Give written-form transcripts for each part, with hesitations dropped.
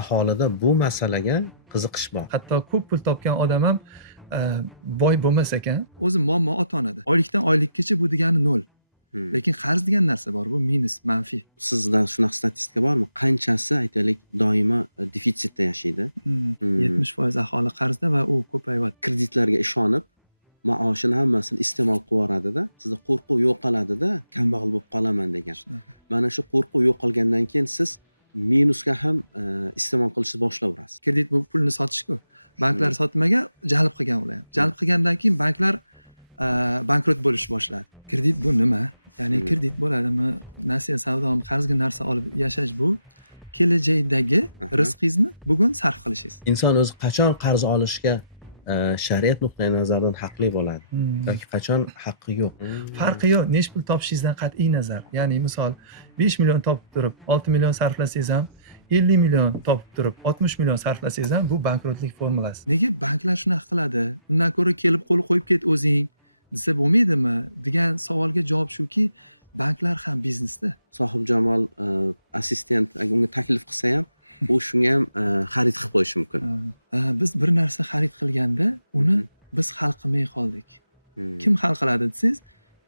aholida bu masalaga qiziqish bor. Hatto ko'p pul topgan odam ham boy bo'lmas ekan. O'zi muammo ota-onada. Oylikdan oylikkacha bu degani 0. Lekin qarz degan narsa bor, bu minus, manfiy. Sizda shunaqa statistika bormi? Qanchasi aytaylik doimo defitsitda yashaydi? 70% aholi qarzda va u ko'payyapti. Kreditlarga ishonib, maoshini hammasini iste'mol qilib yuboradida, sizda qo'rquv yo'qoladida, kambag'al bo'lib qolaman degan. Mana shu qo'rquv yo'qolgandan keyin siz minusga ham iste'mol qilishni boshlaverasiz. Kredit bu pulni sotish-ku. Banklar sotmagan, jalb qilgan ular ham. Jalb qilgandan keyin banklar bankrot bo'lishni boshladi. Kredit bu nima? Ya'ni kredit bo'ladimi, nasiya savdomi, qarzga narsa olib yashash bu kelajakdagi rizqingizni bugun sarf qilishingiz. Inson o'zi qachon qarz olishga shariat nuqtai nazaridan haqli bo'ladi yoki qachon haqqi yo'q? Farqi yo'q. Necha pul topishingizdan qat'iy nazar. Ya'ni misol 5 million topib turib 6 million sarflasangiz ham, 50 million topib turib 60 million sarflasangiz ham bu bankrotlik formulasi. Nega banklar shunaqa qiladi? Undan ko'ra kelib qo'l qo'yib ket o'zing desa bo'lmaydimi degan savolga javob shuki, banklar ham biznesda. Sohibjamol assistent agar unga taklif qilsa ham, u shunga ham xarid qilib qo'yishi mumkin. Biz bir narsa xarid qilganda uni biz hal qilmay qoldik. Kim hal qiladi desangiz,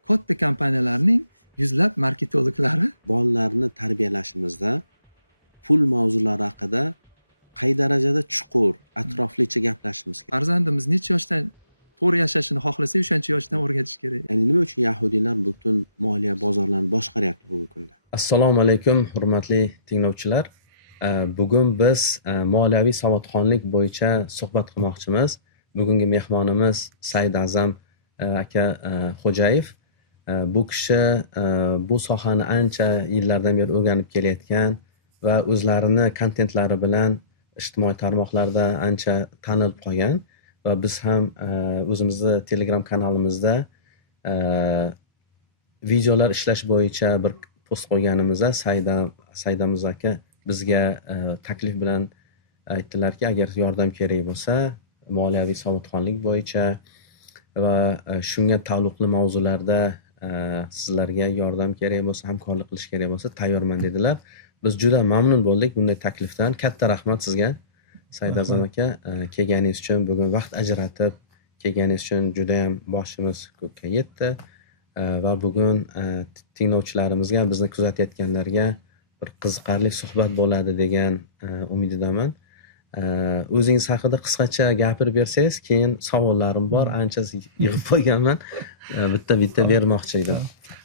katta kompaniyalarning yuzlab marketologlari. Bolalarni tarbiyalashimizda pul mavzulari haqida qay darajada chuqur, atroflicha gaplashishimiz kerak. Farzandimiz necha yoshdan to'g'ri yashashini xohlasa, o'shancha yoshdan o'rgatish kerak. Ya'ni nima uchun yahudiylar butun moliya bozorlarini boshqaryapti bugungi kunda? Assalomu alaykum, hurmatli tinglovchilar. Bugun biz moliyaviy savodxonlik bo'yicha suhbat qilmoqchimiz. Bugungi mehmonimiz Said Azam aka Xo'jayev. Bu kishi bu sohani ancha yillardan beri o'rganib kelayotgan va o'zlarini kontentlari bilan ijtimoiy tarmoqlarda ancha tanilib qolgan va biz ham o'zimizni Telegram kanalimizda videolar ishlash bo'yicha bir post qo'yganimizda Saidamiz aka bizga taklif bilan aytdilarki, agar yordam kerak bo'lsa, moliyaviy savodxonlik bo'yicha va shunga taalluqli mavzularda sizlarga yordam kerak bo'lsa, hamkorlik qilish kerak bo'lsa, tayyorman dedilar. Biz juda mamnun bo'ldik bunday taklifdan. Katta rahmat sizga, Said Azam aka, kelganingiz uchun, bugun vaqt ajratib kelganingiz uchun juda ham boshimiz ko'kka yetdi va bugun tinglovchilarimizga, bizni kuzatayotganlarga bir qiziqarli suhbat bo'ladi degan umididaman. O'zingiz haqida qisqacha gapirib bersangiz, keyin savollarim bor, ancha yig'ib qo'yganman. Bitta bermoqchi edim.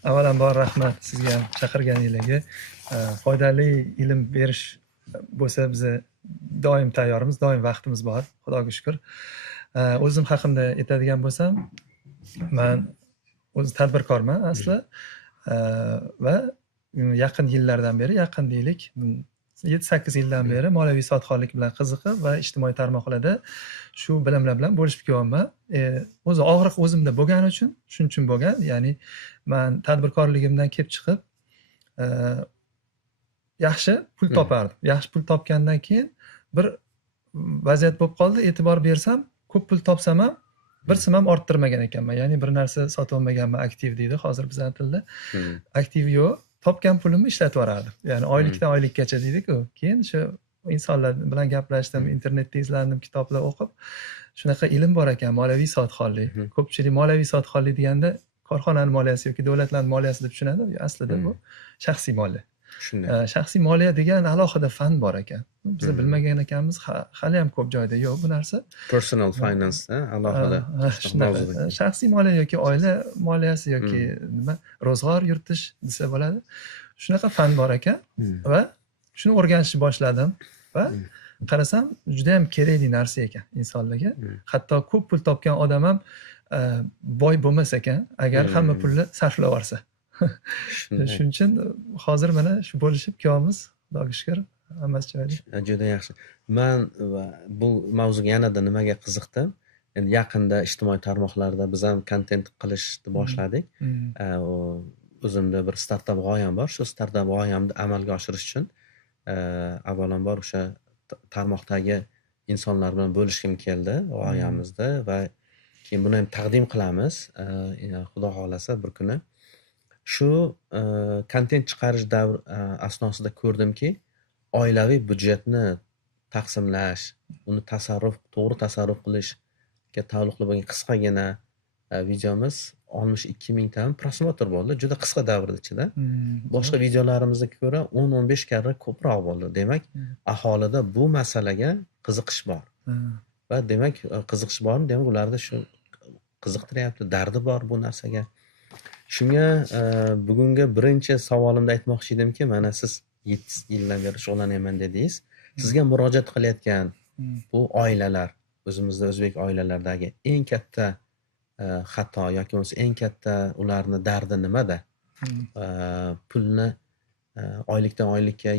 Avvalambor rahmat sizga ham chaqirganingizga. Foydali ilm berish bo'lsa biz doim tayyormiz, doim vaqtimiz bor, Xudoga shukr. O'zim haqimda aytadigan bo'lsam, men o'zi tadbirkorman asli va yaqin yillardan beri, yaqin deylik 7-8 yildan beri moliyaviy savodxonlik bilan qiziqib va ijtimoiy tarmoqlarda shu bilimlar bilan bo'lishib kelyapman. O'zi og'riq o'zimda bo'lgani uchun, shuning uchun bo'lgan. Ya'ni men tadbirkorligimdan kelib chiqib yaxshi pul topardim. Yaxshi pul topgandan keyin bir vaziyat bo'lib qoldi. E'tibor bersam, ko'p pul topsam ham bir sim ham orttirmagan ekanman. Ya'ni bir narsa sotib olmaganman, aktiv deydi hozir bizning tilda. Aktiv yo'q. Topgan pulimni ishlatib yuborardim. Ya'ni oylikdan oylikkacha deydik-ku. Keyin shu insonlar bilan gaplashdim, internetda izladim, kitoblar o'qib, shunaqa ilm bor ekan, moliyaviy savodxonlik. Ko'pchilik moliyaviy savodxonlik deganda korxonaning moliyasi yoki davlatlarning moliyasi deb tushunadi. Aslida bu shaxsiy moliya. Shunday. Shaxsiy moliya degan alohida fan bor ekan. Biz bilmagan ekanmiz, hali ham ko'p joyda yo'q bu narsa. Personal finance alohida mavzuda. Shaxsiy moliya yoki oila moliyasi yoki nima, ro'zg'or yuritish desa bo'ladi. Shunaqa fan bor ekan va shuni o'rganishni boshladim va qarasam juda ham kerakli narsa ekan insonlarga. Hatto ko'p pul topgan odam ham boy bo'lmas ekan agar hamma pulni sarflab yuborsa. Shuning uchun hozir mana shu bo'lishib kelyapmiz, Xudoga shukr. Hammasi joyida. Juda yaxshi. Men bu mavzuga yanada nimaga qiziqdim? Endi yaqinda ijtimoiy tarmoqlarda biz ham kontent qilishni boshladik. O'zimda bir startap g'oyam bor. Shu startap g'oyamni amalga oshirish uchun avvalambor o'sha tarmoqdagi insonlar bilan bo'lishim keldi g'oyamizda va keyin buni ham taqdim qilamiz. Xudo xolasa bir kuni. Shu kontent chiqarish asnosida ko'rdimki, oilaviy budjetni taqsimlash, uni to'g'ri tasarruf qilishga taalluqli bo'lgan qisqagina videomiz 62 mingta prosmotr bo'ldi. Juda qisqa davr ichida. Boshqa videolarimizga ko'ra 10-15 karra ko'proq bo'ldi. Demak, aholida bu masalaga qiziqish bor. Va demak, qiziqish bormi? Demak, ularda shu qiziqtiryapti, dardi bor bu narsaga. Shunga bugungi birinchi savolimda aytmoqchi edimki, mana siz 7 yildan beri shug'ullanyapman dedingiz. Sizga murojaat qilayotgan bu oilalar, o'zimizda o'zbek oilalaridagi eng katta xato yoki bo'lmasa eng katta ularni dardi nimada? Pulni oylikdan oylikka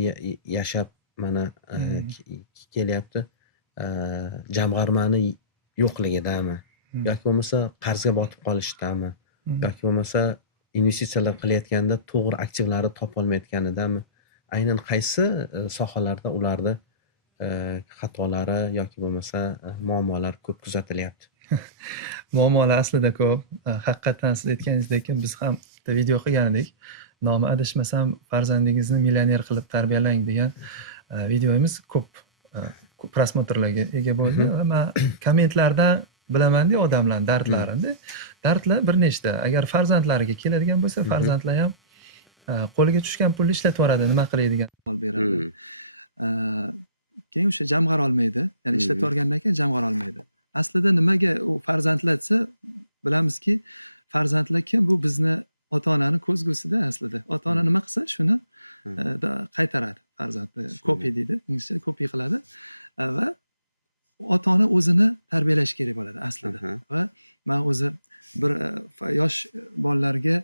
yashab mana kelyapti. Jamg'armani yo'qligidami? Yoki bo'lmasa qarzga botib qolishdami? Yoki bo'lmasa investitsiyalar qilayotganda to'g'ri aktivlarni topolmayotganidami? Aynan qaysi sohalarda ularda xatolari yoki bo'lmasa muammolar ko'p kuzatilyapti? Muammolar aslida ko'p. Haqiqatan siz aytganingizdek, biz ham bitta video qilgandik. Nomi adashmasam farzandingizni millioner qilib tarbiyalang degan videomiz ko'p prosmotrlarga ega bo'ldi. Men kommentlardan bilaman-da odamlar dardlarini. Dardlar bir nechta. Agar farzandlariga keladigan bo'lsa, farzandlar ham qo'liga tushgan pulni ishlatib yuboradi, nima qilaydigan savol beradi. Keyin o'sha jamg'ara olmaydi. Ya'ni ishlatib yuborgandan keyin jamg'ara olmaydi. Aslida nimaga u farzandlar desa, bilamizki, farzandlar kim? Bu bizni ota-onani ko'zgusida aslida. Ota-ona nima qilsa, shuni qaytaradi farzandni. Copy deydi, inglizchada copy qiladi va ota-ona o'zini tarbiyalash kerak bo'ladi aslida. Va men o'zi bir yosh bolalarga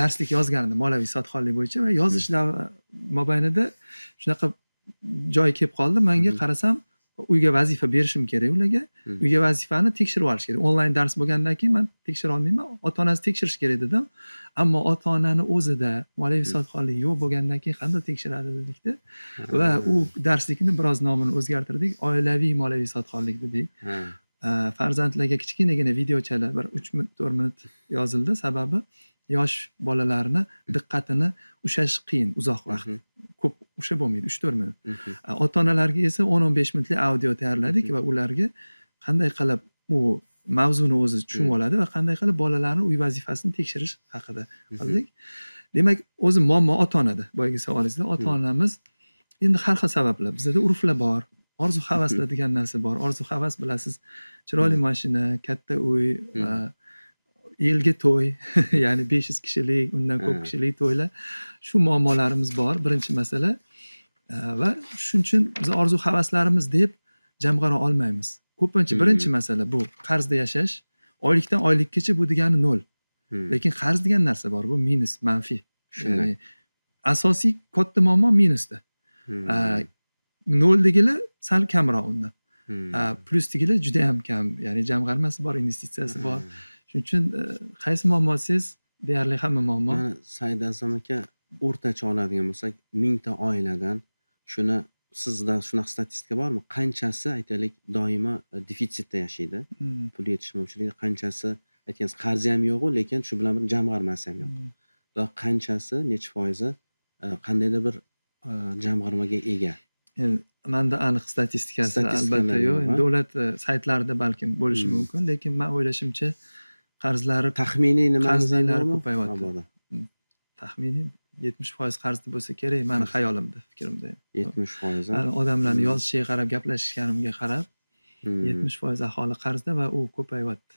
darslik yozgandim moliyaviy sotqinlik bo'yicha va yozish mobaynida shunaqa joy kelib qoldi. Menga qarasam, uyga vazifa berishim kerak ularga. Uyga vazifani tekshirib olish kerak. Onlayn dars bo'lgandan keyin men tekshira olmayman. Ota-onasi tekshirish kerak dedim. Ammo ota-onani o'zida moliyaviy sotqinlik yo'q bo'lgandan keyin qanday tekshiradi dedikda. Va u darslikni biroz nomini o'zgartirdik. Oilaviy moliyaviy sotqinlik dedik. Farzandlarga kichkinagina videochalar bir 3-4 minut yozildi. Sababi yosh bolalarni diqqatini ushlash qiyin uzoq vaqt. Ko'p ushlab bo'lmaydi, 3-4 minut. Ota-onalarga esa 10-15 minutlik audio tayyorladik va ularga qanday qilib u mavzuni o'zi tushunib oladi va qanday qilib bolalarni uy vazifasini tekshirish haqida qildik. Demak, o'zi muammo ota-onada. Boyagi savolingizda ota-onamiz endi har xil sabablar. Bizda urflar bor, orzu-havaslar degan narsa bor. Orzu-havas bilasiz, chiroyli mashina, katta uy va yilga to'y, ya'ni 500 kishilik, undan ko'p kishilik to'ylar. Shu muammolarimiz bor, birinchi masala. Va shuning uchun biz orzu-havaslarimiz deb jamg'ara olmaymiz. Ko'pincha birinchi masala bu qarzda yashash. Oylikdan oylikkacha bu degani 0. Lekin qarz degan narsa bor, bu minus, manfiy. Ya'ni asosiy katta muammo minusda. 0 degili sal kamroq undan. Plus degili juda ham kam, ya'ni jamg'armasi bor, investitsiyasi bor. Shuning uchun qaysi muammo desangiz, deyarli hamma muammo. Said Azam aka, o'rtacha oladigan bo'lsak, 1000 ta oiladan shuni sizda shunaqa statistika bormi? Qanchasi aytaylik doimo defitsitda yashaydi? Pul yetishmovchilikda qanchasi aytgansiz qarzi ham yo'q, lekin shu bilan bir jamg'armasi ham yo'q. Va qanchasi, necha foizi qandaydir bir jamg'armaga ega? Endi menda aniq statistikasi albatta yo'q. Davlat saytlarida balkim bo'lishi mumkin, lekin men o'ylashimcha qarzlari taxminiy qarzlari ko'payyapti. Taxminiy 70% qarzda bo'lsa kerak, meni xayolimda, fikrimda. 70%. Odamlarning yozishiga qarab, gaplashishganimga qarab, 70% aholi qarzda va u ko'payyapti.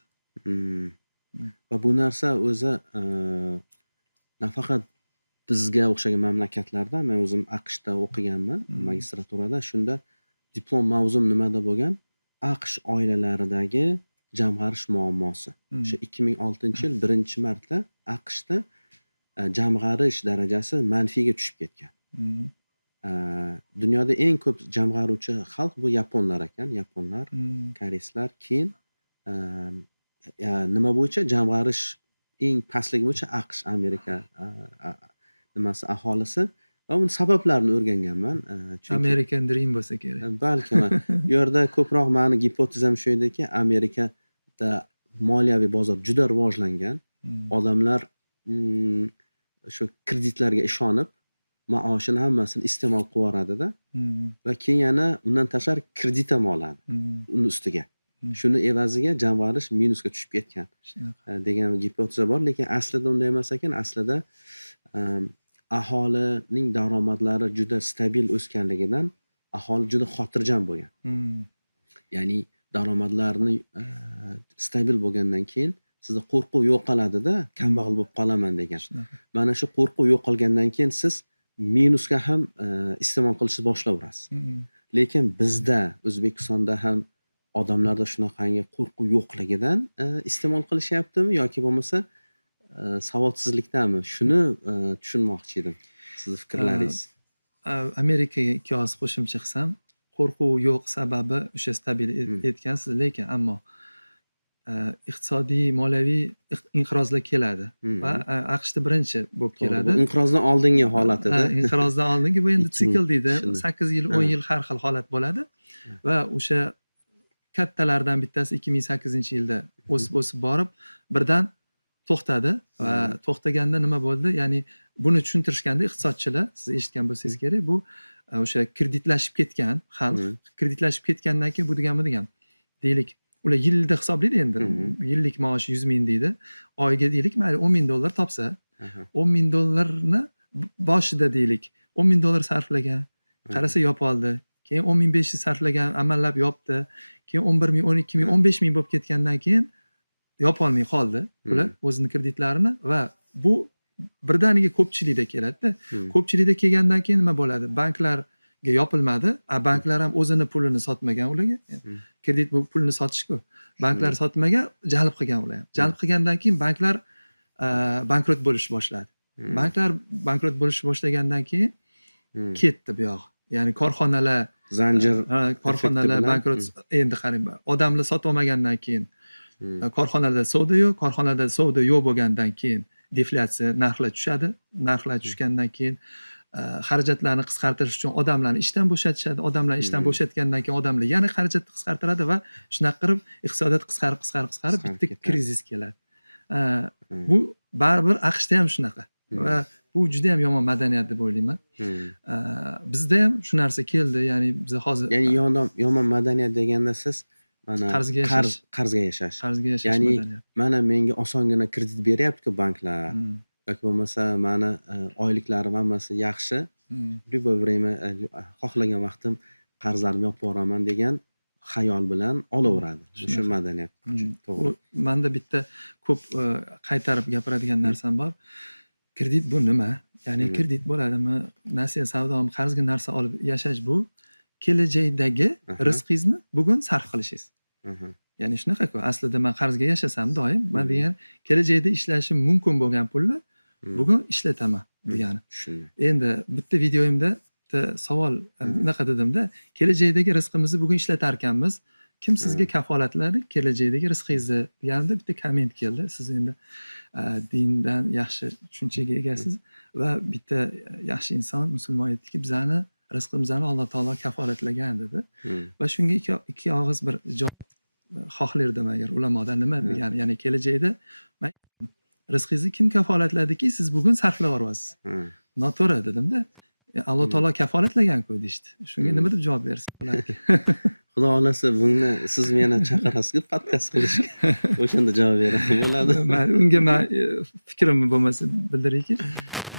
Va bu narsa o'zi nafaqat bizga o'xshagan mamlakatlarda, men o'zim AQShda o'qiganman, magistraturada. Shunda diplom mavzum nimada bo'lgan? AQSh oilalaridagi jamg'arish muammosi. O'sha 2006-yil birinchi marta AQShda jamg'arish darajasi manfiyga tushib ketgan. Dunyoda eng ko'p jamg'aruvchi xalq bu yaponlar ekan, yaponlar, koreyslar, keyin nima bo'yicha jamg'arish eng pastligi bo'yicha AQSh, Amerika nimasi aholisi va uni sabablarini o'rganganman. American Dream bo'lsa kerak. Balki bu yerda ko'proq meni gipotezam shu ediki, Amerikada moliyaviy bozor juda rivojlangan. Odamlar shu kreditlarga ishonib maoshini hammasini iste'mol qilib yuboradida Hmm. va keyin yana undan tashqari kredit ham oladi Hmm. uni ustiga. Hmm. Shuni evaziga jamg'arish minusga tushib ketgan Shunaqa. degan gipoteza bor, lekin aslida unday emas ekan. Aslida aholining daromadlari juda stabil o'sganligidan aholi juda xotirjam bo'lgan. Hmm. Ya'ni daromadlarni stabil bo'lgandan keyin sizda qo'rquv yo'qoladida, kambag'al bo'lib qolaman degan. Shunaqa. Mana shu qo'rquv yo'qolgandan keyin siz minusga ham iste'mol qilishni boshlayverasiz. Hmm. Lekin bizda O'zbekistonda ham odamlarda shunaqangi qo'rquv yo'qligidan iste'mol qilishyaptimi yoki bo'lmasa savodsizlikdanmi? Shuni tushunmoqchi edim. Sizni fikrlaringiz. Amerikaga ikki og'iz qo'shimcha qilsam, qo'rquv yo'q sababi o'sha stabil aytgansiz, lekin ammo iqtisodiy, moliyaviy inqirozlar keladi va AQShda birinchi bo'lib keladi. Bu inqirozdan oldingi holatida. Inqirozdan oldingi bu endi sikl deydi. shunday. 8 yil, 10 yil har xil holat bo'ladi va o'sha kattalardan bittasi 2008-yilda o'sib borib birdan to'xtadi va to'xtaganda nima bo'ldi? Ya'ni buni tushuntirishganda iqtisodchilar, siz eshitgan bo'lsangiz kerak, bu o'sha kreditlashib ketgan xalq, kreditlashib ketgandan keyin bu degani degan. Deylik, ular yilda hisoblaydi endi. Yillik maoshi 100 ming deydi. Oyiga deylik, mayli 10 ming dollar topsa, 10 ming dollarni boshida deylik 10 ming dollar sarflagan, qarasa yopib oldi. Keyin 10 ming 500 sarflagan, amallab yopdi. Keyin 11 ming, 12 ming, 15 ming bo'lib ketgandan keyin yopolmay qoldi ular o'zini kreditlarini va bu birdaniga ko'pchilikda keladi-da. Ko'pchilikda kelgandan keyin nima bo'ladi? Banklarga yopilmadi, banklar ham o'zini pulini sotmagan ularga. Kredit bu pulni sotish-ku. Banklar sotmagan, jalb qilgan ular ham. Jalb qilgandan keyin banklar bankrot bo'lishni boshladi. Banklar bankrot bo'lishni boshlagandan keyin ketdi bu yoq. Ya'ni korxonalar zanjir bankrot, endi qarang, odamlar sotib olmagandan keyin korxonada savdo yo'q bo'lgandan keyin deflyatsiya, narxlar tushadi. Narxlar tushgandan keyin xarajatlarni qisqartirish uchun odamlarni ishdan bo'shatishadi. Odamlar ishdan bo'shatgandan keyin odamlar yana xarajatni qisqartiradi va shunaqa qilib iqtisodiyot qisqarib bitta krizis keladi. Bu baribir AQShda ham shunaqa va bu juda ham yomon madaniyat deb o'ylayman. Bizda ham shu narsa keldi, ya'ni biz hozir yomon madaniyat deganda siz mana qarzga yashash. Ya'ni madaniyat. mana menga osongina kredit beryapti-ku banklar. Yoki bo'lmasa mani oyliklarim hammasi yaxshi. Любое время xohlagan vaqtim qarzlarimni yopib yuboraman degan xayol bilan olaveradi. Shu madaniyat. To'g'ri. Menda bitta ko'p qaytarib gapiradigan narsam bor. Kredit bu nima? Ya'ni kredit bo'ladimi? Nasiya savdomi, qarzga narsa olib yashash bu kelajakdagi rizqingizni bugun sarf qilishingiz. Ya'ni shunaqa-ku. Aslida men qarzga yashasam doim, men degan kelajakda ishlashim mumkin bo'lgan pulni bugun ishlataman degani. Endi bitta videoyimda savol unaqa dedimda, kelajakdagi rizqimizni bugun ishlatar ekanmiz. Kim sizga kafolatlaydi kelajakdagi rizqingizni deganida bitta komment keldi. Siz endi dindan yaxshi tushunchaga egasiz va bitta yaxshi inson musulmon aytdiki, bizani rizqimizni Alloh taolo kafolatlagan dedi. Va shunga ikki og'iz bir javob xohlardim agar ulamodan nima degani, ya'ni kelajakda rizqingizni kim kafolatladiki, siz bugun sarflab yuborasiz. Noto'g'ri dedimda. Alloh taolo kafolatlagan-ku deydi. Shunga nima deb javob bersa bo'lardi? Xudo xolasa buni siz meni chaqirasiz-ku podkast qilishga. O'shanda javob beradi bo'ladi. Unga fikrimni bo'lmasa bildirayki,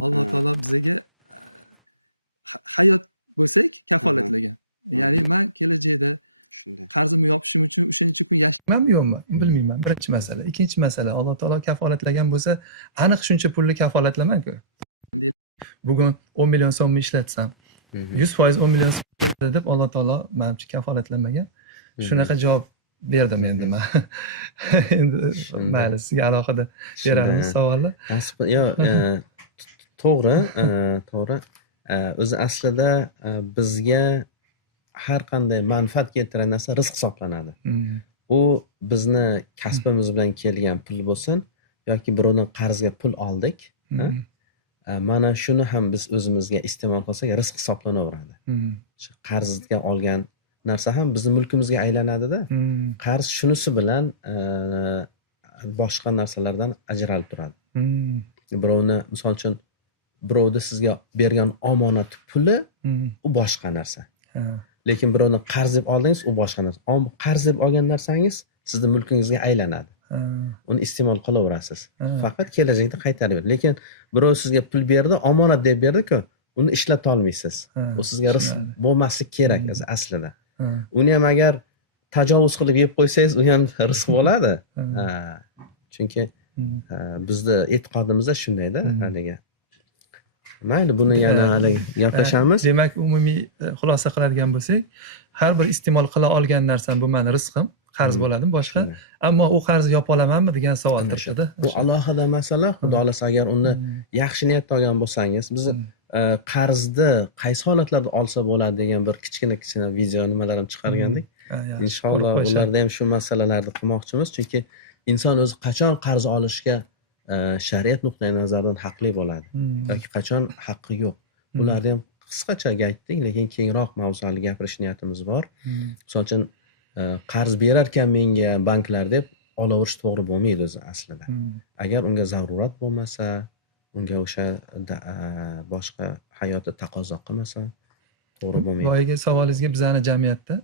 Alloh taolo bizga hayot bo'lsak kafolatlagan. Ya'ni men kelajakda shunday qarzimni yopishim uchun o'shancha kun yashaymanmi yo'qmi? Bilmayman. Birinchi masala. Ikkinchi masala, Alloh taolo kafolatlagan bo'lsa, aniq shuncha pulni kafolatlaman-ku. Bugun 10 million so'mni ishlatsam, 100% 10 million so'm keladi deb Alloh taolo menimcha kafolatlamagan. Shunaqa javob berdim endi men. Endi mayli, sizga alohida beramiz savolni. To'g'ri. O'zi aslida bizga har qanday manfaat keltirgan narsa rizq hisoblanadi. U bizni kasbimiz bilan kelgan pul bo'lsin yoki birovdan qarzga pul oldik, mana shuni ham biz o'zimizga iste'mol qilsak rizq hisoblanaveradi. Shu qarzga olgan narsa ham bizning mulkimizga aylanadi-da. Qarz shunisi bilan boshqa narsalardan ajralib turadi. Birovni, misol uchun, birovni sizga bergan omonat puli Hmm. u boshqa narsa. Ha. Lekin birovdan qarz deb oldingiz u boshqa narsa. Qarz deb olgan narsangiz sizni mulkingizga aylanadi. Ha. Uni iste'mol qilaverasiz. Ha. Faqat kelajakda qaytarib beradi. Lekin birov sizga pul berdi, omonat deb berdi-ku, uni ishlata olmaysiz. Ha. U sizga rizq bo'lmaslik kerak aslida. Ha. Uni ham agar tajovuz qilib yeb qo'ysangiz, u ham rizq bo'ladi. Ha. Chunki bizni e'tiqodimizda shundayda haligi. Mayli, buni yana hali gaplashamiz. Demak, umumiy xulosa qiladigan bo'lsak, har bir iste'mol qila olgan narsam bu meni rizqim, qarz bo'ladimi boshqa? Shunday. Ammo u qarzni yopa olamanmi degan savol turishadi. Bu alohida masala. Xudo xolasa agar uni yaxshi niyatda olgan bo'lsangiz, biz qarzni qaysi holatlarda olsa bo'ladi degan bir kichkina video nimalar ham chiqargandik. Inshaalloh ularda ham shu masalalarni qilmoqchimiz, chunki inson o'zi qachon qarz olishga shariat nuqtai nazaridan haqli bo'ladi yoki qachon haqqi yo'q. Ularni ham qisqacha aytdik, lekin kengroq mavzuli gapirish niyatimiz bor. Misol uchun qarz berarkan menga banklar deb olaverish to'g'ri bo'lmaydi o'zi aslida. Agar unga zarurat bo'lmasa, unga o'sha boshqa hayoti taqozo qilmasa to'g'ri bo'lmaydi. Boyagi savolingizga bizani jamiyatda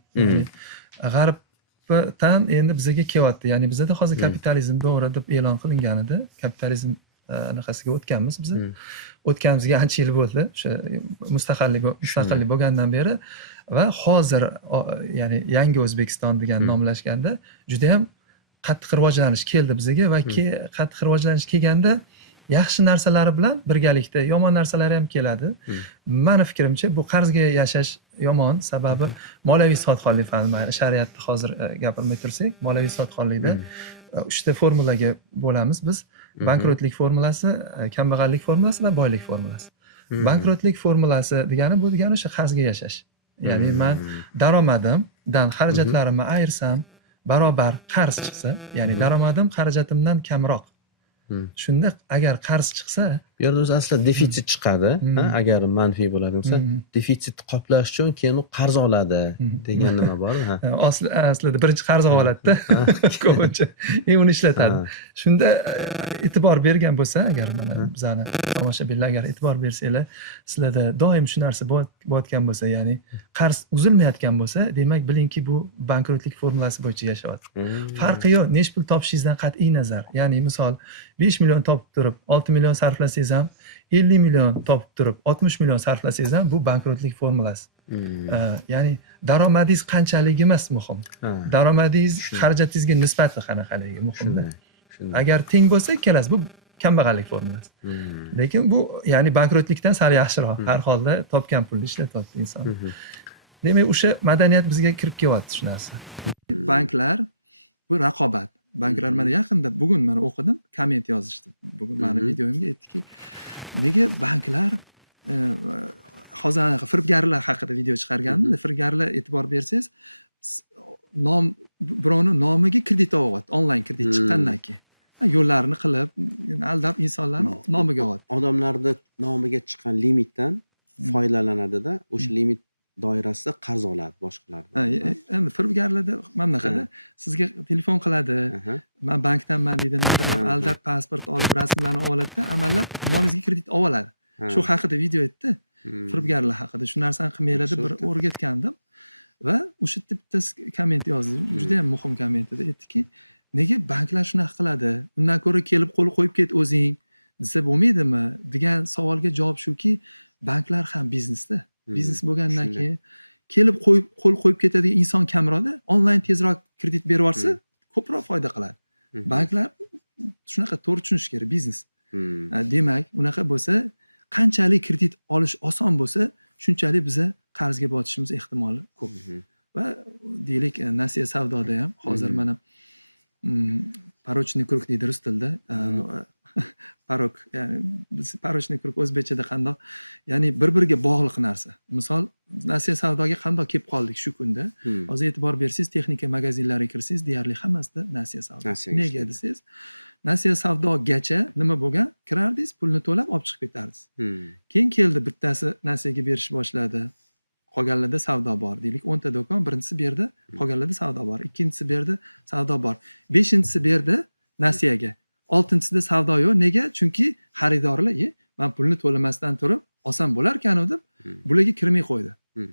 g'arbdan endi bizga kelyapti. Ya'ni bizda hozir kapitalizm to'g'ri deb e'lon qilingan edi. Kapitalizm anaqasiga o'tganmiz biz. O'tganimizga ancha yil bo'ldi. O'sha mustaqillik bo'lgandan beri va hozir ya'ni yangi O'zbekiston degan nomlashganda juda ham qattiq rivojlanish keldi bizga va qattiq rivojlanish kelganda yaxshi narsalari bilan birgalikda yomon narsalari ham keladi. Meni fikrimcha bu qarzga yashash yomon, sababi moliyaviy sodxonlik shariatni hozir gapirmay tursak, moliyaviy sodxonlikda 3 ta formulaga bo'lamiz biz. Bankrotlik formulasi, kambag'allik formulasi va boylik formulasi. Bankrotlik formulasi degani bu degani o'sha qarzga yashash. Ya'ni men daromadimdan xarajatlarimni ayirsam, barobar qarz chiqsa, ya'ni daromadim xarajatimdan kamroq. Shunda agar qarz chiqsa, bu yerda o'zi aslida defitsit chiqadi. Agar manfiy bo'ladigan bo'lsa, defitsitni qoplash uchun keyin u qarz oladi degan nima bor-da. Aslida birinchi qarz oladida, ko'pincha uni ishlatadi. Shunda e'tibor bergan bo'lsa, agar mana bizani tomoshabinlar agar e'tibor bersanglar, sizlarda doim shu narsa bo'layotgan bo'lsa, ya'ni qarz uzilmayotgan bo'lsa, demak bilingki bu bankrotlik formulasi bo'yicha yashayapti. Farqi yo'q, necha pul topishingizdan qat'iy nazar. Ya'ni misol 5 million topib turib 6 million sarflasangiz ham, 50 million topib turib 60 million sarflasangiz ham bu bankrotlik formulasi. Ya'ni daromadingiz qanchaligi emas muhim. Daromadingiz xarajatingizga nisbati qanaqaligi muhimda. Agar teng bo'lsa, ikkalasi bu kambag'allik formulasi. Lekin bu ya'ni bankrotlikdan sal yaxshiroq. Har holda topgan pulni ishlatyapti inson. Demak, o'sha madaniyat bizga kirib kelyapti shu narsa. Banklar bu raqobat. Banklar mana yaqinda bugun mana o'qidim, komment yozishdi. Bugun meni videoyimga aytdiki, nega banklar hozir firibgarlar haqida video chiqargandim. Firibgarlar e'tibor bersangiz, birovning nomiga kredit olyapti, onlayn kredit chiqqandan keyin. Yo'llarini qilib, aldab insonlarni nomiga olyapti. Odamlarning nomiga chiqqan limitdan foydalanadi-da, o'sha limit doirasida qarz oladi boshqalardan. Endi firibgarlarda mana bunaqada sizga telefon qiladi. Men bankdanman deydi, nimadir aldab pasport olib, rasmlarni oladida, amallab nomingizga kredit oladi. Shu haqida video aytdi. Firibgarlar haqida shu narsani qilmaylar deb bir o'rgatgandim. Va o'sha yerda bittasi komment yozdi. Juda ham muhim komment edi. Aytdiki, nega banklar shunaqa qiladi? Undan ko'ra kelib qo'l qo'yib ket o'zing desa bo'lmaydimi degan savolga javob shuki, banklar ham biznesda. Biznes bo'lgandan keyin kelib qo'l qo'yib ketadigan inson kamroqda, onlayn tezroq kredit berib yuborsa, ko'proq foyda qiladi. Banklar shunaqa to'g'ri tushunish kerak, biznes. Demak, unaqa bo'lsa, qanchalik kredit olish oson bo'lsa, shunchalik biza qarzga botishimiz ehtimoli ko'p. Va deylik, nasiya savdoda ham hozir mana порочный круг deydi rus tilida. Parok, ya'ni biz порочный круг o'zbekchada qandoq? Ya'ni bir-biriga bog'liq narsa. Misol, nasiya savdoga qandoq kelib qoldik shu kunda? Hozir e'tibor bersangiz, texnika magazinlariga kirsangiz, deyarli hammasida nasiya savdo. Nega desangiz, nasiya savdogacha nima bo'lgan? Kirardingiz, pulni to'lab olib chiqib ketardingiz. Keyin keldi bittasi nasiyaga berish boshladi. Qolganlarda savdo bor. Deylik, 10 ta do'kon, birinchisi berdi, qolganlarda savdo bor. Ikkinchisi berdi, savdo bor. Beshinchisi berdi nasiyaga. Oltinchisida savdo yo'q. Nega? Chunki xaridorlar, man pulni to'lamasdan turib olsam bo'larkanu deb bularga kirmay qo'ydi.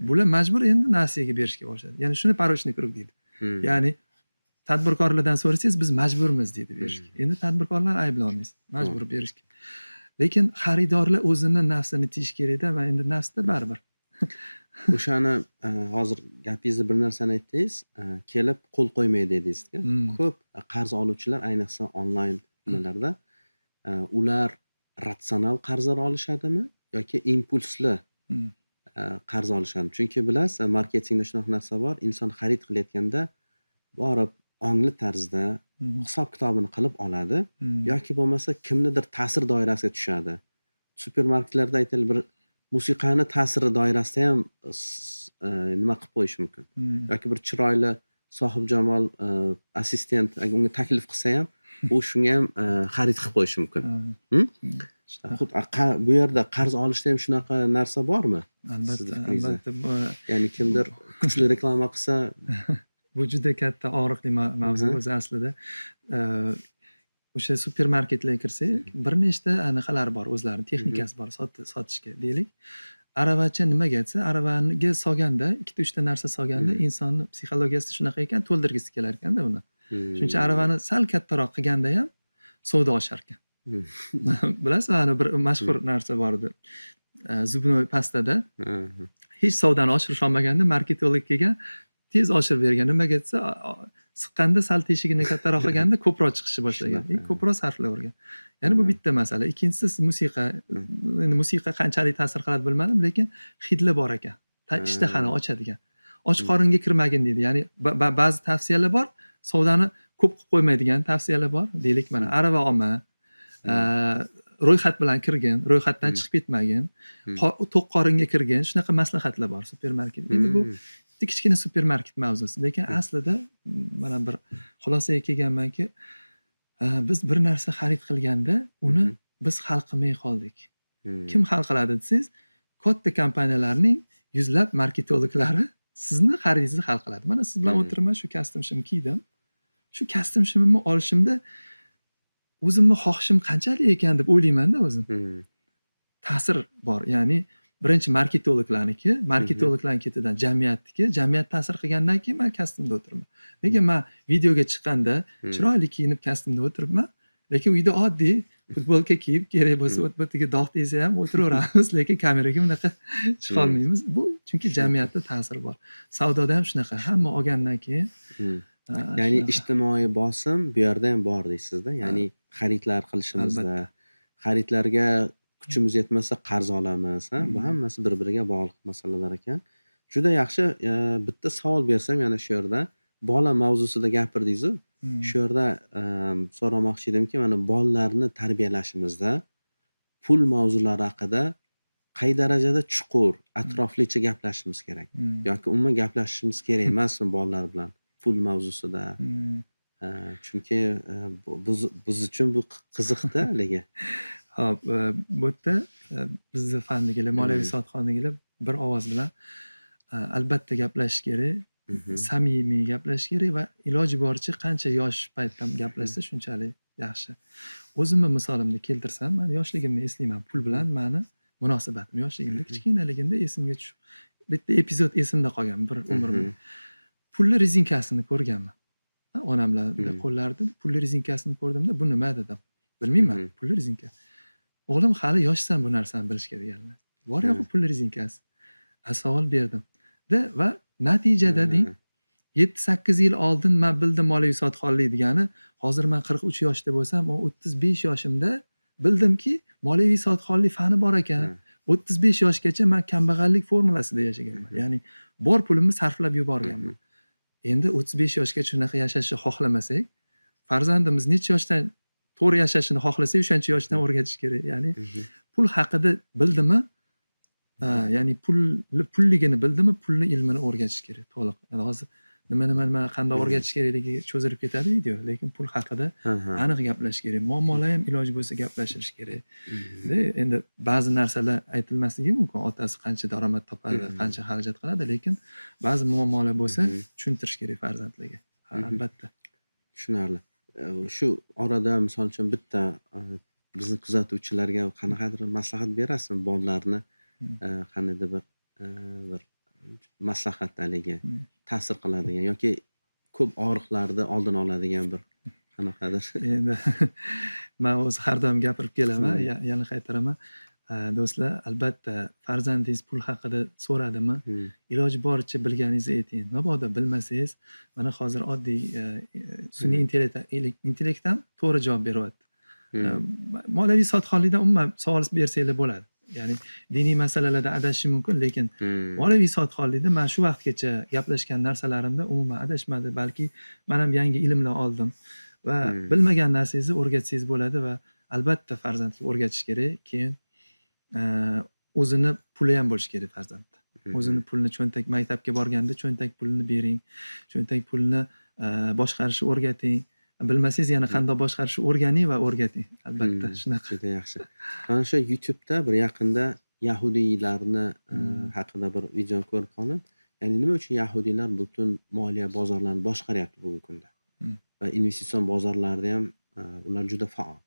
Bular majbur endi nasiyaga berishga boshladi. Ya'ni shuni порочный kruг deydi. Ya'ni tadbirkorlardan so'rasangiz biz majburmiz deydi berishga. Endi tadbirkorlar ayblolmaysiz, majbur berishga. Lekin xaridorlar o'zini nafsini tiyish kerak-da va endi nafsda baribir. O'shani hozir gapingizda bir narsani aytdingiz, kelib qo'l qo'ymaydi dedingiz-ku. Ko'p qarz oluvchilar ayniqsa onlayn nimalarda ular ratsional qarzlar olishadimi yoki impulsli qarz olishadimi? Chunki bilasiz, marketingda shunaqa narsa bor, inson xarid qilayotganda borib ongli tarzda hisob kitobini qilib oladi yoki bo'lmasa kimnidir ta'sir doirasiga tushadi. Supermarketlarda aytaylik bir musiqani ta'siri doirasida ham nima qilib qo'yish mumkin. Yoki bir chiroyli sohibjamol assistent agar unga taklif qilsa ham, u shunga ham xarid qilib qo'yishi mumkin. Bu yerda qarz olishda ham shunaqa narsa bormi? Albatta. Ya'ni kimdir kuchli reklama qilsa bu juda katta og'riqli mavzu o'zi aslida. O'sha supermarketlarga kirsak, bir nechta anaqalar bor, o'zlarining texnikasi bor sotishga deylik. Aravacha nimaga aytsa, aravaga solganda, 2-3 ta narsa solganda insonni psixologiyasida shunaqa ekan, to'ldirgisi kelar ekanda uni. Shuning uchun aravani sal kattaroq qilganda ham savdo oshar ekan. Bilasizmi, ana bir mashhur narsa bor edi. Zubnoy pastada hech savdoni oshirish olmaganda marketolog kelgan, tez oshirib bergan. Nimaga aytsa, siqqanda sal teshigini kattaroq qilganda ko'proq chiqishni boshlagan. Ko'proq sarflayvergan. Ya'ni bu bitta masala. Ikkinchisi siz musiqa. Endi musiqa qanchalik ta'sir qiladi bilmadim, lekin hidlar bor ekan. Ishtahani ochadigan. Och qoringa kirmagin deydi. Ya'ni ba'zi tavsiyalar bor, savdoni ko'p qilib qo'ymaydigan tavsiyalar bor. Deylik, mana arava olma, ro'yxat bilan kirgin, ro'yxatdan chiqib ketmagin, to'q qoringa kirgin, shunaqa maslahatlar bor supermarket. Endi bu kichkina supermarket mavzusi, lekin aslida mana bir xulosaga kelganmanki, biz bir narsa xarid qilganda uni biz hal qilmay qoldik. Kim hal qiladi desangiz, katta kompaniyalarning yuzlab marketologlari sizni xaridingizni hal qiladi. Mana siz bilan o'tiribman, shu kostyum shim kiydim. Shu kostyum shimimni olishimda o'zimni xohishim qanchalik ekan deb o'ylayman-da o'zim. Ta'sir bor. Ya'ni birinchi marketologlarniki, marketologlarning ketidan jamiyatniki, jamiyat ta'sir qilgandan keyin men kostyumda o'tiribman. Lekin men videoga chiqqanda chiroyli kiyinib kostyumda o'tiribman, lekin uyda oddiy futbolka kiyib, kerak bo'lsa o'tbatiga dog' tegsa ham o'tiraveramiz, lekin kameraga bunaqa chiqa olmaymiz. Bu chunki jamiyatda ta'sir bor. Savdoda ham shunaqa, hamma olgandan keyin ya'ni ijtimoiy bosim bu yerda ham bor deysizda. Ya'ni xaridlar qilishimizda, xaridlarga kuchimiz yetmasa qarz olamiz, bu hammasi bir-biriga bog'liq masalalar ekan. Juda yaxshi. Bitta savol bersam yana shu yerda bola mavzusida gapirdingiz-ku. Shu yerda so'ramoqchi edimki, mana bolalarni tarbiyalashimizda pul mavzulari haqida qay darajada chuqur, atroflicha gaplashishimiz kerak yoki umuman gaplashishimiz kerak emasmi bolalar bilan pul mavzusida? Chunki biz uchun bu qiziqda haligi. Hop, bu yerda bizni fandagilar, moliyaviy soatxondagilar bir ovoz bilan albatta gaplashish kerak, samimiy gaplashish kerak va iloji boricha qancha yosh paytdan gaplashsa shunchalik yaxshi. O'zimni misolimni keltirsam, men yoshligimni eslayman. Pul bilan meni munosabatim yoshligimda, kichkinaligimda esimga tushib, bitta epizod esimda qolgan bir umrimda. Pulli rezinkasini ko'rganman. Onamlarda qo'llarida pulli rezinkasini ko'rdimda, bu nima dedim. Bilmayman, pulli rezinka. O'g'lim hali yoshsan bu narsani bilishga deganlar. Bor yo'q pulli rezinkasi. Savol berdim. Va natijada deng 7-8 yil oldin men bildim moliyaviy soatxonlik degani, hozir men 43 yoshda bo'lsam, 35 yoshimda bildimki, moliyaviy soatxonlik fani bor ekan. 35 yoshgacha men kambag'allik formulasida yashaganman. Ya'ni bor pulimni sarflab yuborganman. Endi 35 yoshgacha shunaqa yashashni xohlamasak, farzandimiz necha yoshdan to'g'ri yashashini xohlasak, o'shancha yoshdan o'rgatish kerak. Ya'ni pul haqida bildimi, ya'ni pulligini bildimi, pulni ilmini o'rgatish kerak to'liq. Hozir nima qanday o'rgatish kerakligi cho'zilib ketadi video, lekin pul haqida aniq gaplash kerak. Muammolar ham iloji bo'lsa gaplashish kerak. Endi ba'zi narsalar aytilmasligi mumkin. Otasi qancha daromad topadi, qancha xarajat qiladi, lekin ba'zi muammolar bo'lsa tushuntirish kerak farzandlarga. Albatta. Tushunarli. Shu orada misol uchun bitta bizni kuzatuvchilarga qanaqadir maslahat berasizmi? Bolalarni qanday bir maslahat haligi ta'sir qiladigan yoki ko'p og'riqlarni oldini oladigan bir qanaqadir. Endi man o'zi har doim gapirib kelaman, yana qaytaraman. Do'stlar, albatta farzandingiz pul haqida so'radimi, iloji boricha bilganingizni ayting. Mabodo bilmasangiz, mana hozir oddiy sun'iy intellekt ham to'g'ri javob beryapti. Moliyaviy sotqinlikdan umuman savol bersanglar bo'ladi. Ya'ni diniy masalalarda adashish mumkin, lekin moliyaviy sotqinlikda man shu vaqtgacha gaplashgan narsalarimda umuman adashmadi, balki men ham yangi ilmlar oldim va bilmagan narsangizni o'rgatsangiz bo'ladi va albatta farzandga o'rgatish kerak. Keyin o'zini puli ham bo'lishi kerak farzandda. O'zini pulini maktabga borganda cho'ntak pulini bering, cho'ntak pulini boshqarishni o'rgating. Bilmasangiz yana qanday boshqarishni o'rganing va o'rgating. Albatta shunaqa. Juda yaxshi. Mana shu YouTube'da bir yaqinda yahudiylarni haqida bir video ko'rib qoldim. Ya'ni nima uchun yahudiylar butun moliya bozorlarini boshqaryapti bugungi kunda? Va investitsion bozorlarda ham ular juda faol.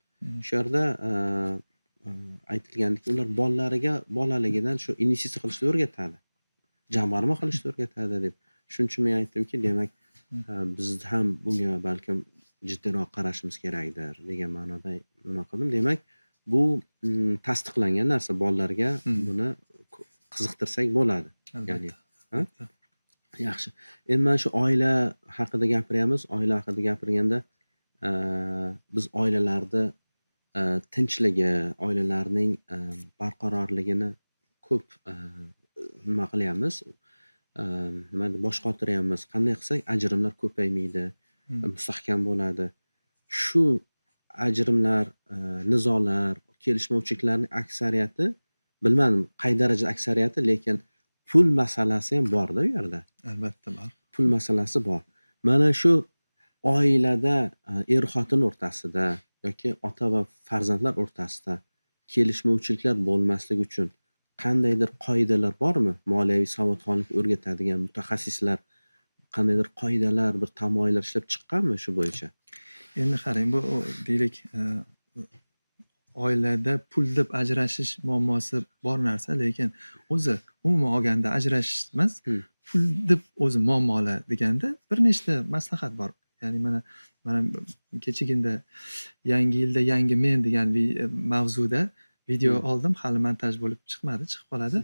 Shu yerda aytilgandiki, ular bolaligidan shu investitsiya qilishni o'rgatadi. Jamg'arma qilishni o'rgatadi deb. Shuning uchun men aytdimki, demak, biz ham bunga balkim jiddiyroq qarashimiz kerakdir degan ma'noda nima qildim. Demak, bu tasdiqlangan narsa, bolalarga buni qiziqtirsak bo'ladi. Ya'ni, yaxshi. Endi mana shu oila haqida gapiryapmiz. Oila haqida gapirganda biz oilalarda tinchligi, oilalarning barqarorligini ko'p nima qilyapmiz? Bosh qotiryapmiz. Qanday qilsak ajrimlar ko'paymaydi, mustahkam bo'ladi. Shu ajrimlar, nizolar, kelishmovchiliklarning aksariyati, bilmadim qay darajada aksariyati, lekin pul masalasi ham bor-da u yerda. Albatta bor. Pul masalasi bor. Mana shu oilada er-xotin o'rtasida yoki ota va farzandlar o'rtasida kelishmovchiliklar bo'lmasligi uchun qandaydir qoidalar bormi? Moliyaviy savodxonlik o'rgatadigan mutaxassislar qandaydir qoidalar, bir tamoyillar ishlab chiqqanmi shu bo'yicha? Endi qarang, bu deylik oilada pul deb ajrashish muammosi bor narsa, lekin o'zi umuman olganda ajrashish emas, pul deb o'zi muammolar deganda bir nechta maslahat bor. Ya'ni mana kechaginda yangi yilda yangi men degan mavzuda video oldim, hali montaj bo'lib chiqmadi, chiqib qoladi.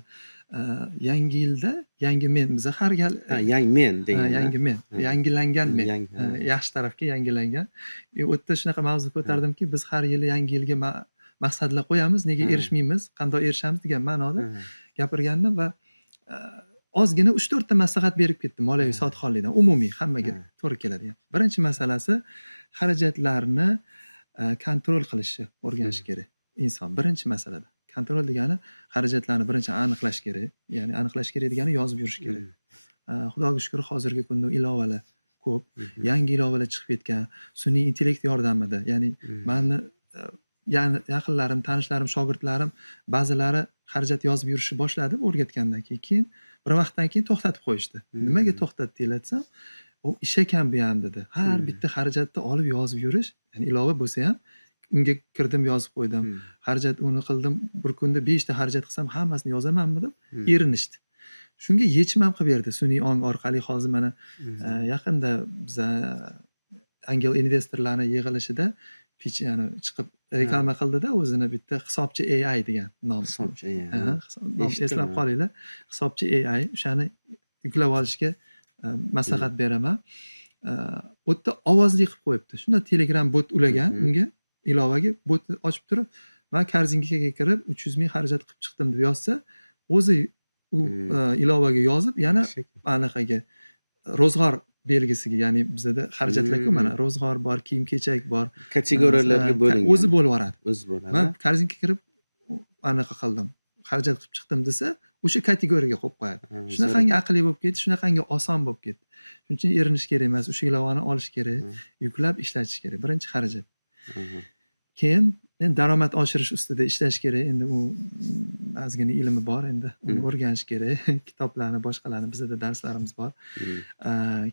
Yangi yilda yangi men, biza har gal yangi men degan. Yangi men, yangilangan men. Yaxshi tarafga yangilangan. U yerda shunaqa mavzu ko'tardimki, biz har yili yangi yilga maqsadlar qo'yamiz, nega erishmaymiz, qanday erishamiz degan ma'noda gapirgandim va ozgina 3-4 ta maslahat berib ketdim moliyaviy sotqinlikdan, umumiy hammaga to'g'ri keladigan. Birinchi masalasi, xarajatlarni kontrol qilishni o'rganish kerak inson. Birinchi masalada. Kontrol degani xarajatlarni birinchi aniqlash kerak. Ya'ni aniqlash kerak degani yozib yurish kerak. Xudoga shukr, hozirgi kunda ilovalar ko'p, yangi ilovalar chiqib ketgan, sun'iy intellekt yordamida. Ya'ni meni yaqinlarim, tanishlarim, shogirdlarim ba'zilari xarajat yozib yurishni boshladi o'rgatgandan keyin bir vaqtdan keyin to'xtatib qo'yishdi. Nimaga to'xtatdinglar desam, u ish ekan bu ham dedi. Har bitta xarajatni olib yozib yurish, ya'ni ilova bo'lsa ham unga kirdim, yozib qo'ydim. Xarajat uni qildim, bir kunda 5 ta xarajat qilsam hammasini yozamanmi deb erinishdi. Shunga yechim ham qilib berdi sun'iy ong orqali. Hozir mana yaqinda biz angel investorlarning yig'ilishida yani chiqib reklama qildida, o'zini bitta hisobchi AI degan nom. Hisobchi AI. Nom eslab qolinglar. Hisobchi AI, o'shani yuklab olishga maslahat beraman. U yerda ovozli qilib qo'yibdi. Shunda Telegram bot ulagan unga, ilovaga botni ochib turib, men korzinkaga kirib 300 ming xarajat qilib chiqdim deb yozsa, o'zi u ilovaga yozib, yana anaqaga ro'zg'or belgisiga, ya'ni bizda xarajatlar-ku, mana ro'zg'or bor, kiyim-kechak bor, kategoriyalarga bo'lingan. o'zi bo'lib yoradi. O'zi bo'ladi. Men korzinkaga kirib anaqa qildim, xarajat qilib chiqdim desa, o'sha kategoriyaga qo'yib qo'yadi. Shunaqangi aqlli bo'lib ketdi, shunaqangi oson bo'lib ketdi. Shuning uchun erinish kerak emas, o'sha ilovani olish kerak, yuklab ishlatish kerak. Birinchi xarajat. Keyin daromad oshirish ustida ishlash kerak. Endi u ozgina ilmi bor, endi uni o'rganish kerak. Kitoblarni, boshqalarni, bizda darslarimiz bor.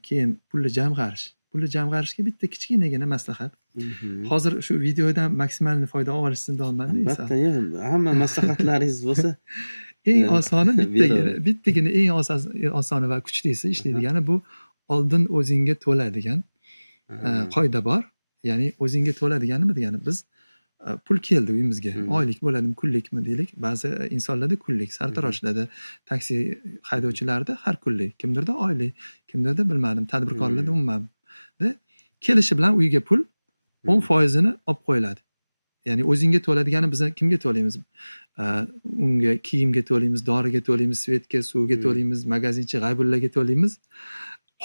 Keyin pulni jamg'arish. pulni jamg'arishga bitta kichkinagina maslahat. Mhm. Hozir shu videodan maksimalni foyda olishni olmadi inson. Albatta, hamma maslahatlaringiz bo'lsa Eng e, osoni beraver. bittagina eng osoni va kuchlisi ishlaydigani bu oldin o'zingga to'la degan qoida bor. Ya'ni o'zingga to'la degani nima degani? Biz pul keldi uyimizga. Oylik bo'ladimi, kunlikmi deylik. Ba'zi insonlarda kunlik, sartaroshlarda, taksi haydovchilarida har kunlik, kimdirda oylik, kimdirda bilmadim, tadbirkorlarda umuman. Kelishi bilan uyga pul 10% ni olib qo'yiladi. Ya'ni o'zingga to'la degani biz kimga to'laymiz? Unga kiyimga to'laymiz, doriga to'laymiz, svetga, suvga to'laymiz, magazinchi g'aybullaga to'laymiz.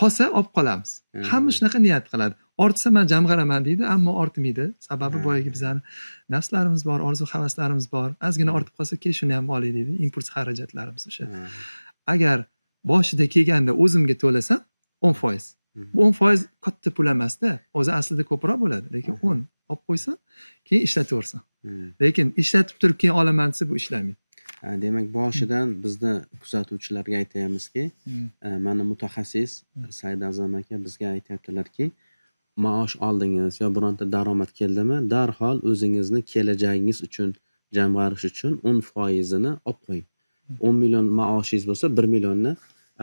Qolsa olib qolamiz. Hamma shunaqa niyat qiladi. Ortsa men jamg'araman deydi, ammo ortmaydi. Sababi boyagi bizani nafslarimiz bor, orzu-havaslarimiz bor. Ozgina ortib qolsa, "Ke, shuni ham olay" deydi. Impuls xarajatlarimiz o'sha. Agar boshida kelganda o'zimga to'lasam 10%. Bu 10% katta pul emas-da. O'zi aslida ko'proq bo'ladi, lekin 10 olib qo'ysa, keyin ishlataversan. Lekin ishlatib turib keyin olaman desa bu ishlamaydi. Demak, boshidan bizni kuzatuvchilarga aytayamizki, mana mutaxassis Said A'zam aka bizga aytyaptilarki, maosh oldingiz yo bironta daromad keldimi, darhol o'zingizni kelajagingiz uchun jamg'arish uchun 10% ni olib qo'ying. 10 million maoshingiz bo'lsa, 1 millionni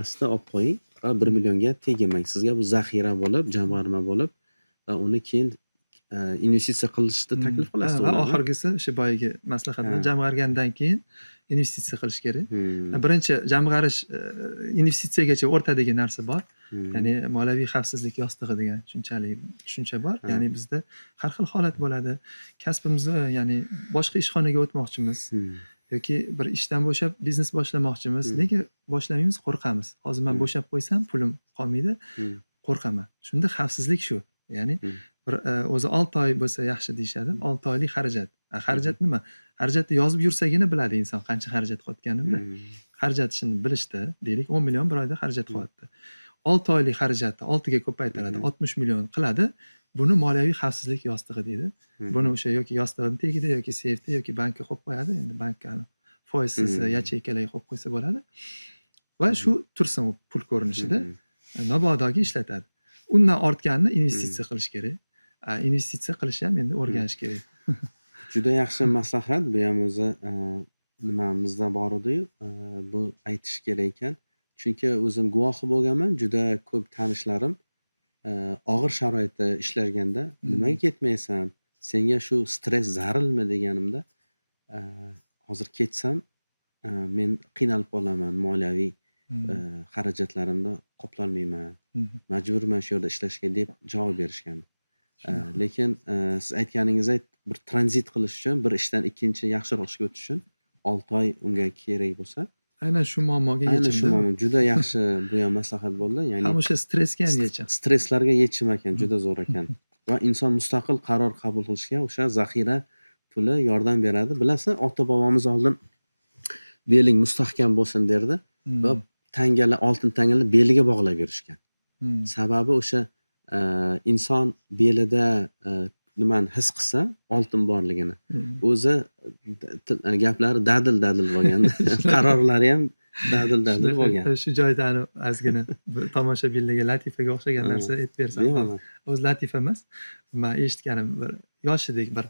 asta olib qo'ying va 1 millionga tegmang. Sizga bu zaxira bo'lib, jamg'arma bo'lib va uni keyin investitsiya qilishni taklif qilasiz. Va oxirgisi o'sha boyagi maslahat bilan jamg'argandan keyin investitsiya qilish kerak. Birinchi jamg'arish investitsiyagacha o'rtadagi narsa bor. Ya'ni moliyaviy xavfsizlik yostig'i degan tushuncha bor. Ya'ni bizda har xil holat bo'ladi. Kasbimizni, ya'ni boshqa ishxonaga o'tmoqchimiz yoki bir ishdan bo'shab biznes boshlamoqchimiz. Nega boshlamaymiz? Qo'rqamiz. Hozir men bo'shab qo'ysam pulim qolmaydi, qo'rqaman. Shunda xavfsizlik shu. Ya'ni bir o'zi 6 oy bo'lsa yaxshi deyshadi. 6 oylik xarajat. Xarajat nima? Xarajatni yozib yursagina biladi inson qancha xarajat qilayotganini. Xarajatini bilishda, deylik 10 million bir oyda xarajat qilyapti. 6 oylik xarajatni 6 ga ko'paytiradi, 60 million qiladi. Buni moliyaviy xavfsizlik yostig'i deydi. Buni o'sha yoki yostig'ining tagida yoki seyfda yoki bankka qo'yib qo'yadi. Endi bankka foizsiz yacheykalarga qo'yib qo'ysa bo'ladi. Va shu tursin u pul ko'rinishida mabodoga ishlatadi. Undan ortganini investitsiya qilish kerak. Investitsiya qilishni ham endi o'rganish kerak. Juda yaxshi maslahat. Bu ham o'zi nimamizda bor edi-yu, bu aytish kerak ekan. Chunki o'zim guvohi bo'lganman, juda ko'p tanishlarim og'ir sharoitda ishlaganda, nimaga ketmaysan? Senga shu stress zarilmi deganimda, hozir ketsam men qiynalib qolaman, moliyaviy xarajatlarimni qoplolmayman. Majburman shu yerda ishlashga deb javob berishgan. Lekin siz aytganingizdek bir tranzit qilish uchun, bir ishdan ikkinchi yaxshiroq ishga o'tish uchun 6 oy unga kerak bo'lsa, aynan shu muammoga aynan yechim. shu muammo juda yaxshi bu ham maslahat bo'ldi. Ya'ni Ham o'sha stressga ham yechim. Stresslarga yechim ekan, juda zo'r ekan. Va inson mustaqil qaror qabul qilishga o'sha zaxira puli yordam beradi. Bilasan, ota-bobomiz oldin beling mustahkam bo'lsin derdi va oltin tangalar beliga bog'lab berishgan. Sababi o'sha inson belida nimani his qilsa, oltin borligini, o'zi gaplari dadil bo'lgan, qarorlari ham dadil bo'lgan. Shu joyda ozgina tomoshabinlarga latifaga o'xshagan narsa aytib bersam. O'zi latifa emas. Men eshitganim bir yoshidek bir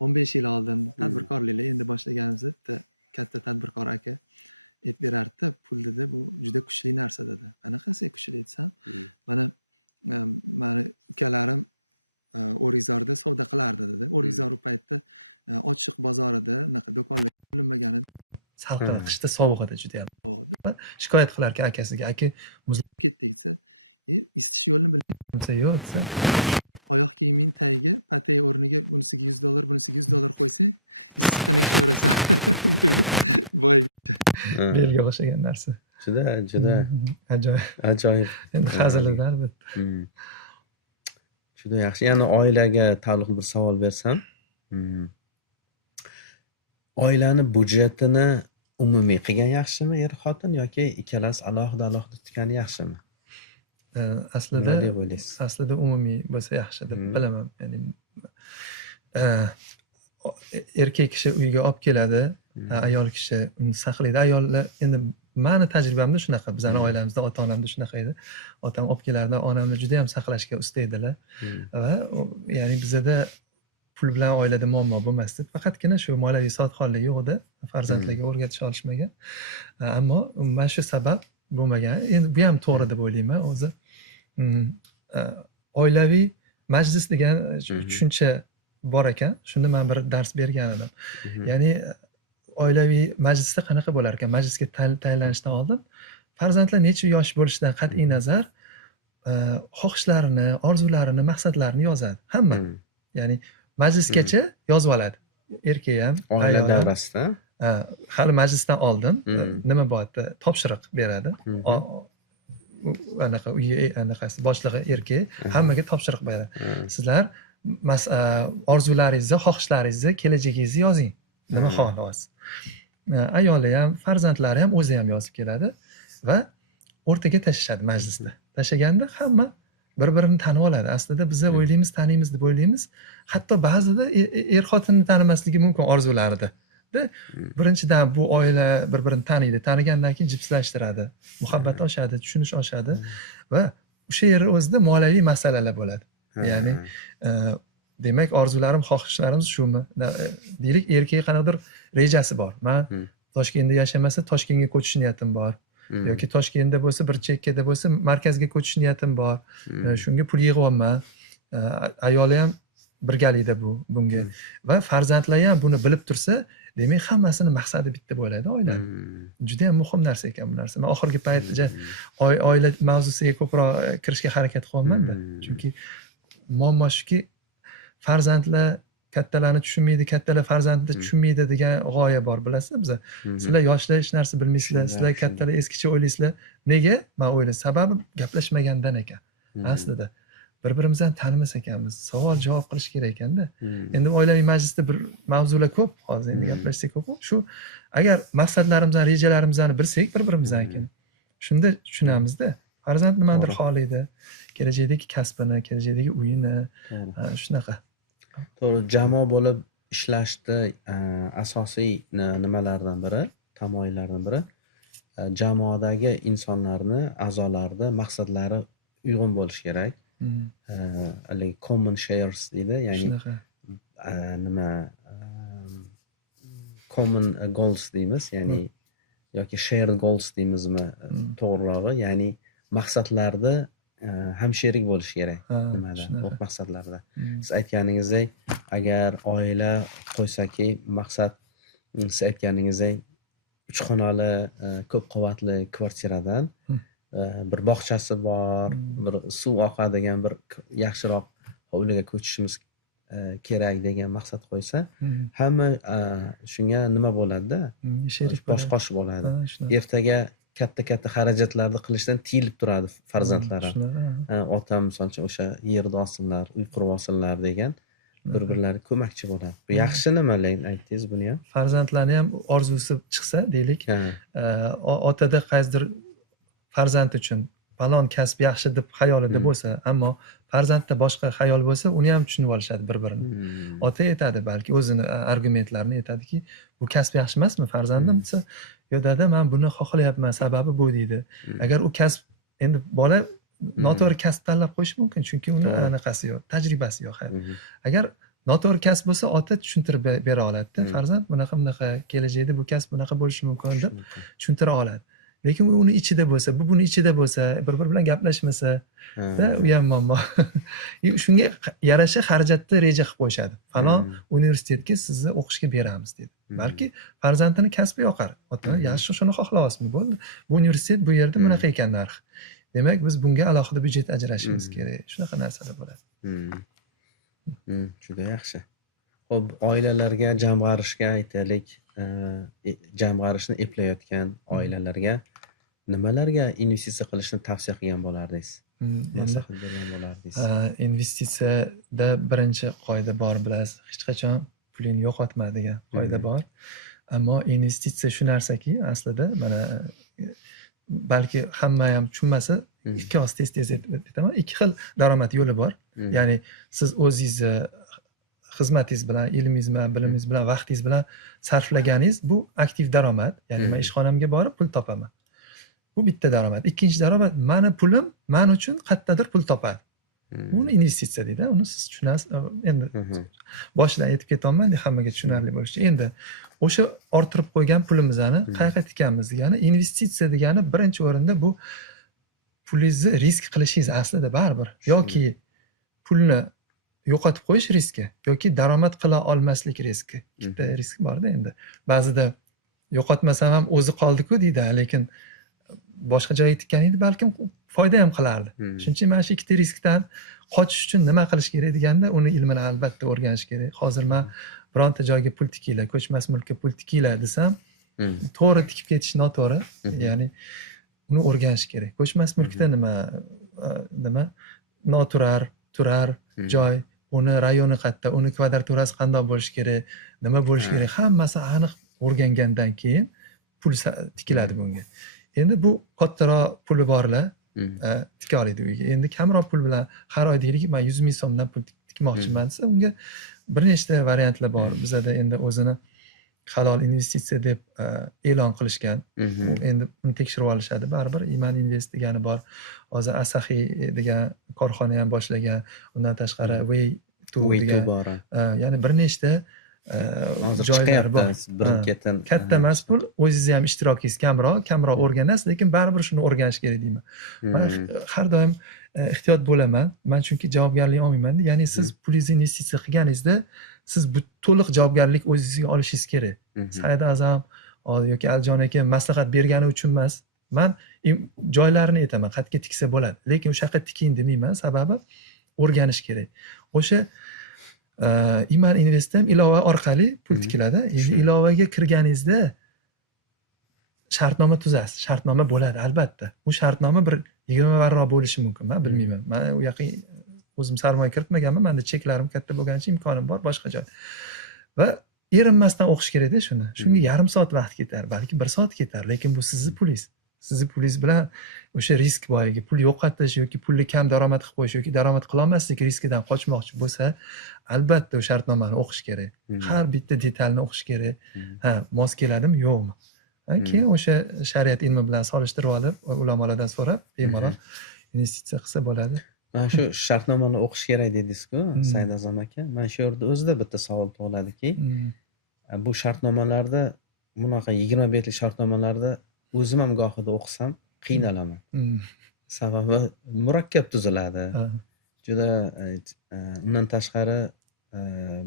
15 yil oldin tadbirkorliklar endi boshlaganimizda katta tadbirkor aka aytib berardi, pul dedi, bu juda kuchli narsa dedi. Qanaqasi kuchli desam, mana meni ukalarim O'rizorda savdo qilardi dedi. O'rizor u paytda ochiq bozorida unaqa do'konlar bo'linmagan edi. Salqin qishda sovuq edi, juda ham sovuq edi. Shikoyat qilar ekan akasiga, aka muzlab ketdik desa, isitish yo'lini bilmasa, yo'q desa, oyoq kiyiming tagiga, patay o'rniga bunisiga $100, bunisiga $100 qo'ysang, issiqni ko'rasan. Boy belga o'xshagan narsa. Juda ajoyib. Hazillar. Juda yaxshi. Yana oilaga taalluqli bir savol bersam, oilani budjetini umumiy qilgan yaxshimi er-xotin yoki ikkalasi alohida tutgani yaxshimi? Nima deb o'ylaysiz? Aslida umumiy bo'lsa yaxshi deb bilaman. Erkak kishi uyga olib keladi, ayol kishi uni saqlaydi. Ayollar, endi meni tajribamda shunaqa, bizning oilamizda ota-onamda shunaqa edi. otam olib kelardilar, onamni juda ham saqlashga usta edilar. Hmm. Va ya'ni bizada pul bilan oilada muammo bo'lmasdi. Faqatgina shu moliyaviy savodxonlik yo'q edi. Farzandlarga o'rgatish olishmagan. Ammo mana shu sabab bo'lmagan. Endi bu ham to'g'ri deb o'ylayman o'zi. Oilaviy majlis degan tushuncha bor ekan. Shunda men bir dars bergan edim. Ya'ni oilaviy majlisda qanaqa bo'lar ekan? Majlisga tayinlanishdan oldin farzandlar necha yosh bo'lishidan qat'iy nazar xohishlarini, orzularini, maqsadlarini yozadi. Hamma. Ya'ni majlisgacha yozib oladi. Erkak ham, oila davrasida hali majlisdan oldin nima bo'lyapti? Topshiriq beradi. Anaqa uyi anaqasi boshlig'i erkak hammaga topshiriq beradi. Sizlar orzularingizni, xohishlaringizni, kelajagingizni yozing. Nima xohlaysiz? Ayoli ham, farzandlari ham o'zi ham yozib keladi va o'rtaga tashlashadi majlisda. Tashlaganda hamma bir-birini tanib oladi. Aslida biz o'ylaymiz, taniymiz deb o'ylaymiz. Hatto ba'zida xotinni tanimasligi mumkin orzularida. Birinchidan bu oila bir-birini taniydi, tanigandan keyin jipslashtiradi. Muhabbat oshadi, tushunish oshadi va o'sha yer o'zida moliyaviy masalalar bo'ladi. Ya'ni demak orzularim, xohishlarim shumi? Deylik, erkak qanaqadir rejasi bor. Men Toshkentda yashamasa Toshkentga ko'chish niyatim bor. Yoki Toshkentda bo'lsa bir chekkada bo'lsa markazga ko'chish niyatim bor. Shunga pul yig'yapman. Ayoli ham birgalikda bunga va farzandlar ham buni bilib tursa, demak hammasini maqsadi bitta bo'ladi oila. Juda ham muhim narsa ekan bu narsa. Men oxirgi paytda oila mavzusiga ko'proq kirishga harakat qilyapman-da. Chunki muammo shuki, farzandlar kattalarni tushunmaydi, kattalar farzandni tushunmaydi degan g'oya bor, bilasizlar biza. Sizlar yoshlar hech narsa bilmaysizlar, sizlar kattalar eskicha o'ylaysizlar. Nega? Men o'ylayman, sababi gaplashmagandan ekan. Aslida bir-birimizdan tanimas ekanmiz. Savol javob qilish kerak ekanda. Endi oilaviy majlisda bir mavzular ko'p, hozir gaplashsak ko'p. Shu agar maqsadlarimizni, rejalarimizni bilsak bir-birimizdan keyin, shunda tushunamizda. Farzand nimadir xohlaydi, kelajakdagi kasbini, kelajakdagi uyini, shunaqa. To'g'ri, jamoa bo'lib ishlashda asosiy nimalardan biri, tamoyillardan biri jamoadagi insonlarni, a'zolarni maqsadlari uyg'un bo'lishi kerak. Common shares deydi, ya'ni nima common goals deymiz, ya'ni yoki shared goals deymizmi to'g'rirog'i, ya'ni maqsadlarda hamsherik bo'lish kerak. Nimada? O maqsadlarda. Siz aytganingizdek, agar oila qo'ysaki, maqsad siz aytganingizdek 3 xonali ko'p qavatli kvartiradan bir bog'chasi bor, bir suv oqadigan bir yaxshiroq hovliga ko'chishimiz kerak degan maqsad qo'ysa, hamma shunga nima bo'ladi-da? Bosh-qosh bo'ladi. Ertaga katta xarajatlarni qilishdan tiyilib turadi farzandlar ham. Otam misol uchun o'sha yerni olsinlar, uy qurib olsinlar degan bir-birlariga ko'makchi bo'ladi. Bu yaxshi nima aytdingiz buni ham? Farzandlarni ham orzusi chiqsa, deylik, otada qaysidir farzand uchun falon kasb yaxshi deb xayolida bo'lsa, ammo farzandda boshqa xayol bo'lsa, uni ham tushunib olishadi bir-birini. Ota aytadi, balki o'zini argumentlarini aytadiki, bu kasb yaxshi emasmi farzandim desa, "Yo dada, men buni xohlayapman, sababi bu" deydi. Agar u kasb, endi bola noto'g'ri kasb tanlab qo'yishi mumkin, chunki uni anaqasi yo'q, tajribasi yo'q. Agar noto'g'ri kasb bo'lsa, ota tushuntirib bera oladi-da. Farzand bunaqa kelajakda bu kasb bunaqa bo'lishi mumkin deb tushuntira oladi. Lekin u uni ichida bo'lsa, bu buni ichida bo'lsa, bir-biri bilan gaplashmasa, u ham muammo. Shunga yarasha xarajatni reja qilib qo'yishadi. Falon universitetga sizni o'qishga beramiz deb. Balki farzandini kasbi yoqar. Ota, yaxshi, shuni xohlayapsizmi? Bo'ldi. Bu universitet bu yerda bunaqa ekan narx. Demak, biz bunga alohida byudjet ajratishimiz kerak. Shunaqa narsalar bo'ladi. Juda yaxshi. Xo'p, oilalarga jamg'arishga aytaylik, jamg'arishni eplayotgan oilalarga nimalarga investitsiya qilishni tavsiya qilgan bo'lardingiz? Maslahat bergan bo'lardingiz? Investitsiyada birinchi qoida bor, bilasiz. Hech qachon pulingni yo'qotma degan qoida bor. Ammo investitsiya shu narsaki, aslida mana balki hamma ham tushunmasa, ikki oz tez aytaman. Ikki xil daromad yo'li bor. Ya'ni siz o'zingizni xizmatingiz bilan, ilmingiz bilan, bilimingiz bilan, vaqtingiz bilan sarflaganingiz bu aktiv daromad. Ya'ni men ishxonamga borib pul topaman. Bu bitta daromad. Ikkinchi daromad, mani pulim men uchun qayerdadir pul topadi. Buni investitsiya deydi. Uni siz tushunasiz. Endi boshidan aytib ketolmayman, hammaga tushunarli bo'lishi. Endi o'sha orttirib qo'ygan pulimizni qayerga tikamiz degani, investitsiya degani birinchi o'rinda bu pulingizni risk qilishingiz aslida baribir. Yoki pulni yo'qotib qo'yish riski yoki daromad qila olmaslik riski. Ikkita risk bor-da endi. Ba'zida yo'qotmasam ham o'zi qoldi-ku deydi, lekin boshqa joyga tikkan edi, balkim foyda ham qilardi. Shuning uchun mana shu ikkita riskdan qochish uchun nima qilish kerak deganda, uni ilmini albatta o'rganish kerak. Hozir men bironta joyga pul tikinglar, ko'chmas mulkka pul tikinglar desam, to'g'ri tikib ketish noto'g'ri. Ya'ni uni o'rganish kerak. Ko'chmas mulkda nima noturar, turar joy, uni rayoni qayerda, uni kvadraturasi qanday bo'lishi kerak, nima bo'lishi kerak, hammasi aniq o'rgangandan keyin pul tikiladi bunga. Endi bu kattaroq puli borlar tika oladi uyga. Endi kamroq pul bilan har oy deylik, men 100 ming so'mdan pul tikmoqchiman desa, unga bir nechta variantlar bor. Bizada endi o'zini halol investitsiya deb e'lon qilishgan. Endi uni tekshirib olishadi. Baribir Iman Invest degani bor. Hozir Asahi degan korxona ham boshlagan. Undan tashqari Way2 bor. Ya'ni bir nechta hozir chiqyapti birin-ketin. Katta mas'ul, o'zingiz ham ishtirokingiz kamroq o'rganasiz, lekin baribir shuni o'rganish kerak deyman. Har doim ehtiyot bo'laman. Men chunki javobgarlik olmayman. Ya'ni siz pulingizni investitsiya qilganingizda siz to'liq javobgarlik o'zingizga olishingiz kerak. Said Azam yoki Aljon aka maslahat bergani uchun emas. Men joylarini aytaman, qayerga tiksa bo'ladi. Lekin o'sha yerga tiking demayman, sababi o'rganish kerak. O'sha Iman Invest ham ilova orqali pul tikiladi. Endi ilovaga kirganingizda shartnoma tuzasiz. Shartnoma bo'ladi albatta. Bu shartnoma bir 20 barobar bo'lishi mumkin. Men bilmayman. Men u yoqqa o'zim sarmoya kiritmaganman. Menda cheklarim katta bo'lgani uchun imkonim bor boshqa joy. Va erinmasdan o'qish kerak-da shuni. Shunga yarim soat vaqt ketar, balki 1 soat ketar, lekin bu sizning pulingiz. Sizning pulingiz bilan o'sha risk boyagi pul yo'qotish yoki pulni kam daromad qilib qo'yish yoki daromad qila olmaslik riskidan qochmoqchi bo'lsa, albatta o'sha shartnomani o'qish kerak. Har bitta detalni o'qish kerak. Mos keladimi, yo'qmi? Keyin o'sha shariat ilmi bilan solishtirib olib, ulamolardan so'rab, bemalol investitsiya qilsa bo'ladi. Mana shu shartnomani o'qish kerak dedingiz-ku, Said Azam aka. Mana shu yerda o'zida bitta savol tug'iladiki, bu shartnomalarda bunaqa 20 betlik shartnomalarda o'zim ham gohida o'qisam qiynalaman. Sababi murakkab tuziladi. Juda undan tashqari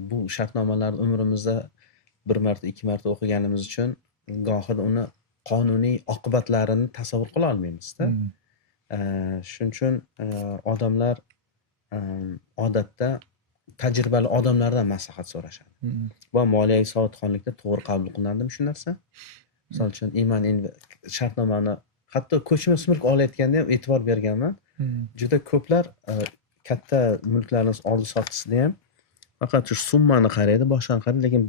bu shartnomalarni umrimizda 1 marta, 2 marta o'qiganimiz uchun gohida uni qonuniy oqibatlarini tasavvur qila olmaymiz-da. Shuning uchun odamlar odatda tajribali odamlardan maslahat so'rashadi. Bu moliyaviy savodxonlikda to'g'ri qabul qilinadimi shu narsa? Misol uchun Iman shartnomani hatto ko'chmas mulk olayotganda ham e'tibor berganman. Juda ko'plar katta mulklarni oldi sotishda ham faqat shu summani qaraydi, boshqani qaraydi, lekin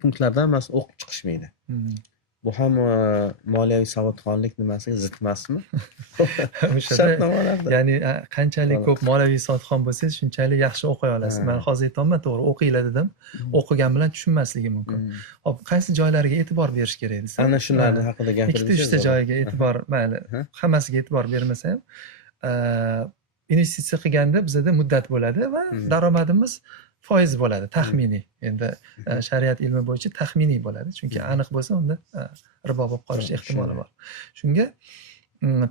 punktlardan hammasini o'qib chiqishmaydi. Bu ham moliyaviy savodxonlik nimasiga zid emasmi? Shartnomalarda. Ya'ni qanchalik ko'p moliyaviy savodxon bo'lsangiz, shunchalik yaxshi o'qiy olasiz. Men hozir aytolmayman, to'g'ri o'qinglar dedim. O'qigan bilan tushunmasligi mumkin. Hop, qaysi joylarga e'tibor berish kerak desa? Ana shularni haqida gapirib bersangiz. Ikkita joyga e'tibor, mayli, hammasiga e'tibor bermasa ham, investitsiya qilganda bizda muddat bo'ladi va daromadimiz foiz bo'ladi, taxminiy. Endi shariat ilmi bo'yicha taxminiy bo'ladi, chunki aniq bo'lsa unda ribo bo'lib qolish ehtimoli bor. Shunga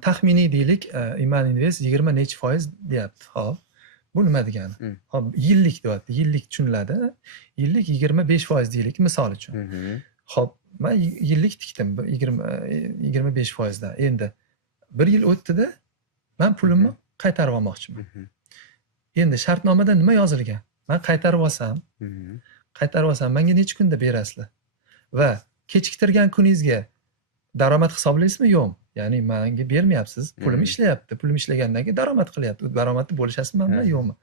taxminiy deylik, Iman Invest 20 necha foiz deyapti. Hop, bu nima degani? Hop, yillik deyapti. Yillik tushuniladi. Yillik 25% deylik misol uchun. Hop, men yillik tikdim 25% dan. Endi 1 yil o'tdi-da, men pulimni qaytarib olmoqchiman. Endi shartnomada nima yozilgan? Men qaytarib olsam, menga necha kunda berasizlar? Va kechiktirgan kuningizga daromad hisoblaysizmi, yo'qmi? Ya'ni menga bermayapsiz, pulim ishlayapti. Pulim ishlagandan keyin daromad qilyapti. Daromadni bo'lishasizmi, yo'qmi?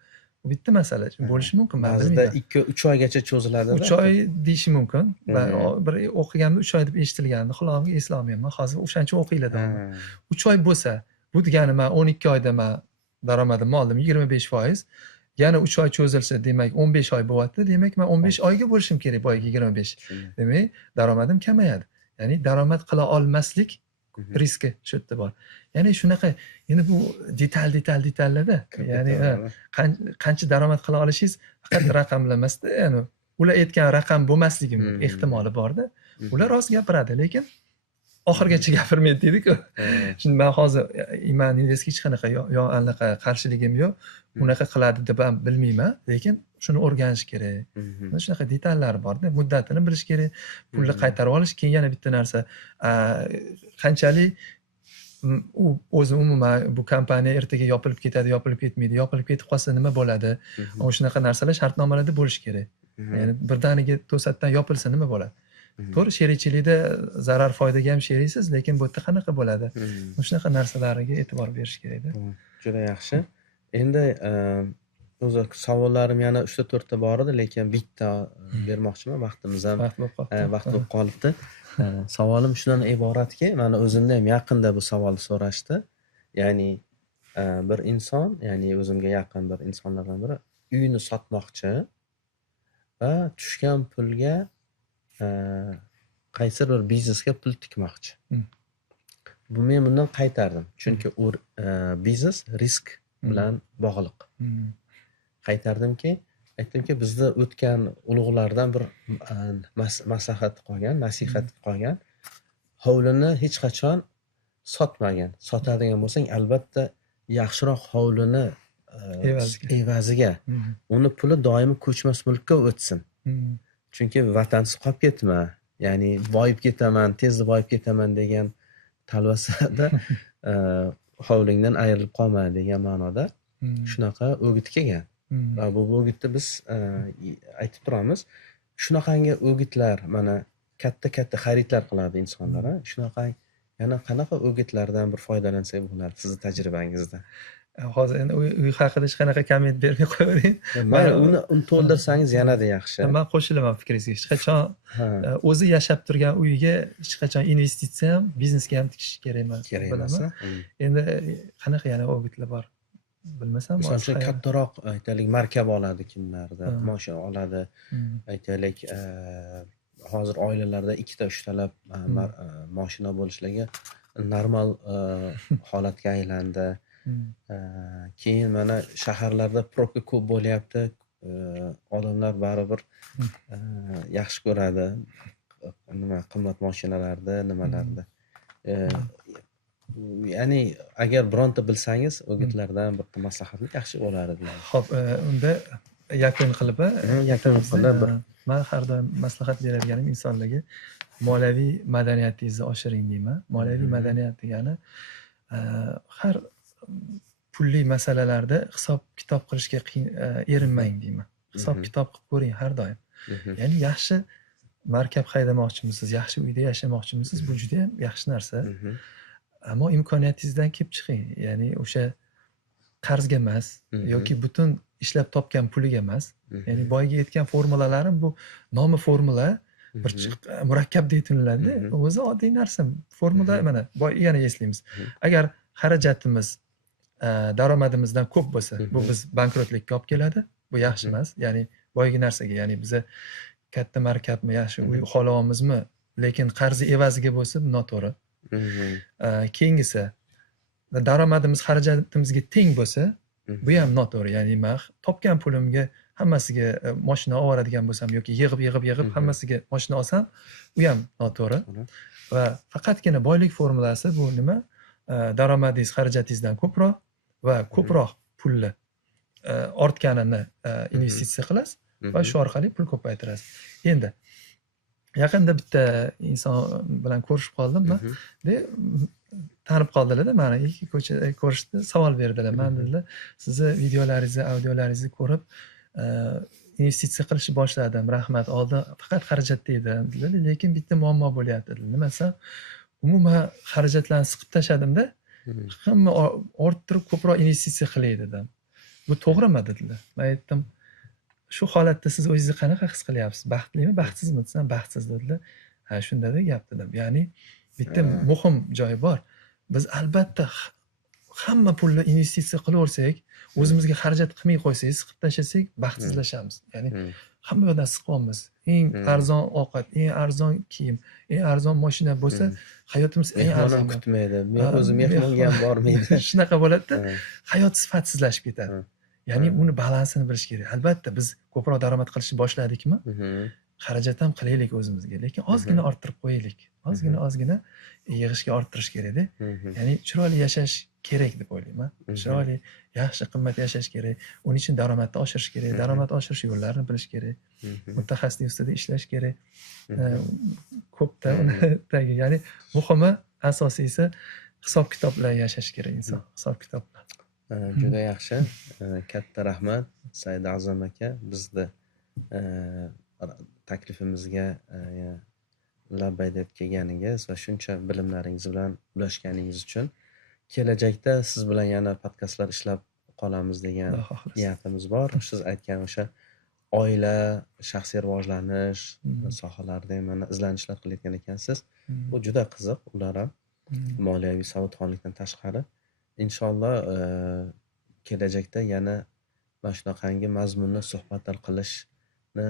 Bu bitta masala. Bo'lishi mumkin. Ba'zida 2-3 oygacha cho'ziladi-da. 3 oy deyishi mumkin. Bir o'qiganimda 3 oy deb eshitilgandi. Xulomga eslolmayman. Hozir o'shancha o'qinglar. 3 oy bo'lsa, bu degani men 12 oyda men daromadimni oldim 25%. Yana 3 oy cho'zilsa, demak 15 oy bo'lyapti. Demak, men 15 oyga bo'lishim kerak boyagi 25. Demak, daromadim kamayadi. Ya'ni daromad qila olmaslik riski shu yerda bor. Ya'ni shunaqa, endi bu detallarda. Kirib Ya'ni ketaveradi. qancha daromad qila olishingiz faqat raqamlar emasda, ya'ni ular aytgan raqam bo'lmasligi ehtimoli borda. Ular rost gapiradi, lekin oxirigacha gapirmaydi deydi-ku. Shunda men hozir Iman Investga hech qanaqa anaqa qarshiligim yo'q. Unaqa qiladi deb ham bilmayman, lekin shuni o'rganish kerak. Shunaqa detallari borda, muddatini bilish kerak, pulni qaytarib olish. Keyin yana bitta narsa, qanchalik u o'zi umuman bu kompaniya ertaga yopilib ketadi, yopilib ketmaydi, yopilib ketib qolsa nima bo'ladi? Shunaqa narsalar shartnomalarda bo'lishi kerak. Ya'ni birdaniga to'satdan yopilsa nima bo'ladi? To'g'ri, sherikchilikda zarar foydaga ham sheriysiz, lekin bu yerda qanaqa bo'ladi? Shunaqa narsalarga e'tibor berish kerak. Juda yaxshi. Endi o'zi savollarim yana 3-4 ta bor edi, lekin bitta bermoqchiman. Vaqtimiz ham vaqt bo'lib qolibdi. Savolim shundan iboratki, mana o'zimda ham yaqinda bu savolni so'rashdi. Ya'ni bir inson, ya'ni o'zimga yaqin bir insonlardan biri uyini sotmoqchi va tushgan pulga qaysi bir biznesga pul tikmoqchi. Men bundan qaytardim, chunki u biznes risk bilan bog'liq. Qaytardimki, aytdimki, bizda o'tgan ulug'lardan bir maslahat qolgan, nasihat qolgan. Hovlini hech qachon sotmagan. Sotadigan bo'lsang, albatta yaxshiroq hovlini evaziga uni puli doimo ko'chmas mulkka o'tsin. Chunki vatansiz qolib ketma, ya'ni boyib ketaman, tezda boyib ketaman degan talvasada hovlingdan ayrilib qolma degan ma'noda shunaqa o'git kelgan. Va bu o'gitni biz aytib turamiz. Shunaqangi o'gitlar, mana katta xaridlar qiladi insonlar, shunaqa yana qanaqa o'gitlardan bir foydalansak bo'ladi sizni tajribangizda? Hozir endi uy haqida hech qanaqa komment bermay qo'yavering. Mayli, uni to'ldirsangiz yanada yaxshi. Men qo'shilaman fikringizga. Hech qachon o'zi yashab turgan uyiga hech qachon investitsiya ham, biznesga ham tikish kerak emas. Kerak emas. Endi qanaqa yana o'gitlar bor? Bilmasam. Misol uchun kattaroq aytaylik markab oladi kimlardir, mashina oladi. Aytaylik hozir oilalarda 2-3 talab mashina bo'lishligi normal holatga aylandi. Keyin mana shaharlarda probka ko'p bo'lyapti. Odamlar baribir yaxshi ko'radi qimmat mashinalarni, nimalarni. Ya'ni agar bironta bilsangiz o'gitlardan bir maslahatni yaxshi bo'lardi. Xo'p, unda yakun qilib bir men har doim maslahat beradiganim insonlarga moliyaviy madaniyatingizni oshiring deyman. Moliyaviy madaniyat degani har pulli masalalarda hisob kitob qilishga erinmang deyman. Hisob kitob qilib ko'ring har doim. Ya'ni yaxshi markab haydamoqchimisiz, yaxshi uyda yashamoqchimisiz, bu juda ham yaxshi narsa. Ammo imkoniyatingizdan kelib chiqing. Ya'ni o'sha qarzga emas yoki butun ishlab topgan puliga emas. Ya'ni boyga yetgan formulalarim bu nomi formula, bir murakkab deyiladi. O'zi oddiy narsa. Formula mana boy yana eslaymiz. Agar xarajatimiz daromadimizdan ko'p bo'lsa, bu biz bankrotlikka olib keladi. Bu yaxshi emas. Ya'ni boygi narsaga, ya'ni biza katta markabmi, yaxshi uy xohlayapmizmi, lekin qarzi evaziga bo'lsa, bu noto'g'ri. Keyingisi, daromadimiz xarajatimizga teng bo'lsa, bu ham noto'g'ri. Ya'ni men topgan pulimga hammasiga mashina oladigan bo'lsam yoki yig'ib hammasiga mashina olsam, bu ham noto'g'ri. Va faqatgina boylik formulasi bu nima? Daromadingiz xarajatingizdan ko'proq va ko'proq pulni ortganini investitsiya qilasiz va shu orqali pul ko'paytirasiz. Endi yaqinda bitta inson bilan ko'rishib qoldim, tanib qoldilar-da, meni ko'chada ko'rishdi, savol berdilar. Men dedilar, sizni videolaringizni, audiolaringizni ko'rib investitsiya qilishni boshladim. Rahmat, oldin faqat xarajatda edim, lekin bitta muammo bo'lyapti. Nima desam, umuman xarajatlarni siqib tashladim-da, hamma orttirib ko'proq investitsiya qilay dedim. Bu to'g'rimi dedilar. Men aytdim, shu holatda siz o'zingizni qanaqa his qilyapsiz? Baxtlimi, baxtsizmi desam, baxtsiz dedilar. Ha, shunda-da gap dedim. Ya'ni bitta muhim joyi bor. Biz albatta hamma pulni investitsiya qilaversak, o'zimizga xarajat qilmay qo'ysak, siqib tashlasak, baxtsizlashamiz. Ya'ni hamma yoqdan siqyapmiz. Eng arzon ovqat, eng arzon kiyim, eng arzon mashina bo'lsa, hayotimiz eng Mehmon ham arzon. kutmaydi. Men o'zi mehmonga ham bormaydi. Shunaqa bo'ladida. Ha, Hayot sifatsizlashib ketadi. ha. Ya'ni Hmm. uni balansini bilish kerak. Albatta biz ko'proq daromad qilishni boshladikmi, Mhm, xarajat ham qilaylik o'zimizga, lekin ozgina orttirib qo'yaylik. Ozgina yig'ishga orttirish kerakda. mhm, Ya'ni chiroyli yashash kerak deb o'ylayman. Chiroyli, yaxshi, qimmat yashash kerak. Uning uchun daromadni oshirish kerak. Daromad oshirish yo'llarini bilish kerak. mhm, Mutaxassis ustida ishlash kerak. mhm. Ko'pdan tagi, ya'ni muhimi, asosiysi hisob-kitob bilan yashash kerak inson. Hisob-kitob bilan. Juda yaxshi. Katta rahmat Said A'zam aka bizni taklifimizga labbay deb kelganingiz va shuncha bilimlaringiz bilan ulashganingiz uchun. Kelajakda siz bilan yana podkastlar ishlab qolamiz degan Alloh xohlasa. niyatimiz bor. Siz aytgan o'sha oila, shaxsiy rivojlanish sohalarida ham mana izlanishlar qilayotgan ekansiz. Bu juda qiziq. Ular ham moliyaviy savodxonlikdan tashqari. Inshaalloh kelajakda yana mana shunaqangi mazmunli suhbatlar qilishni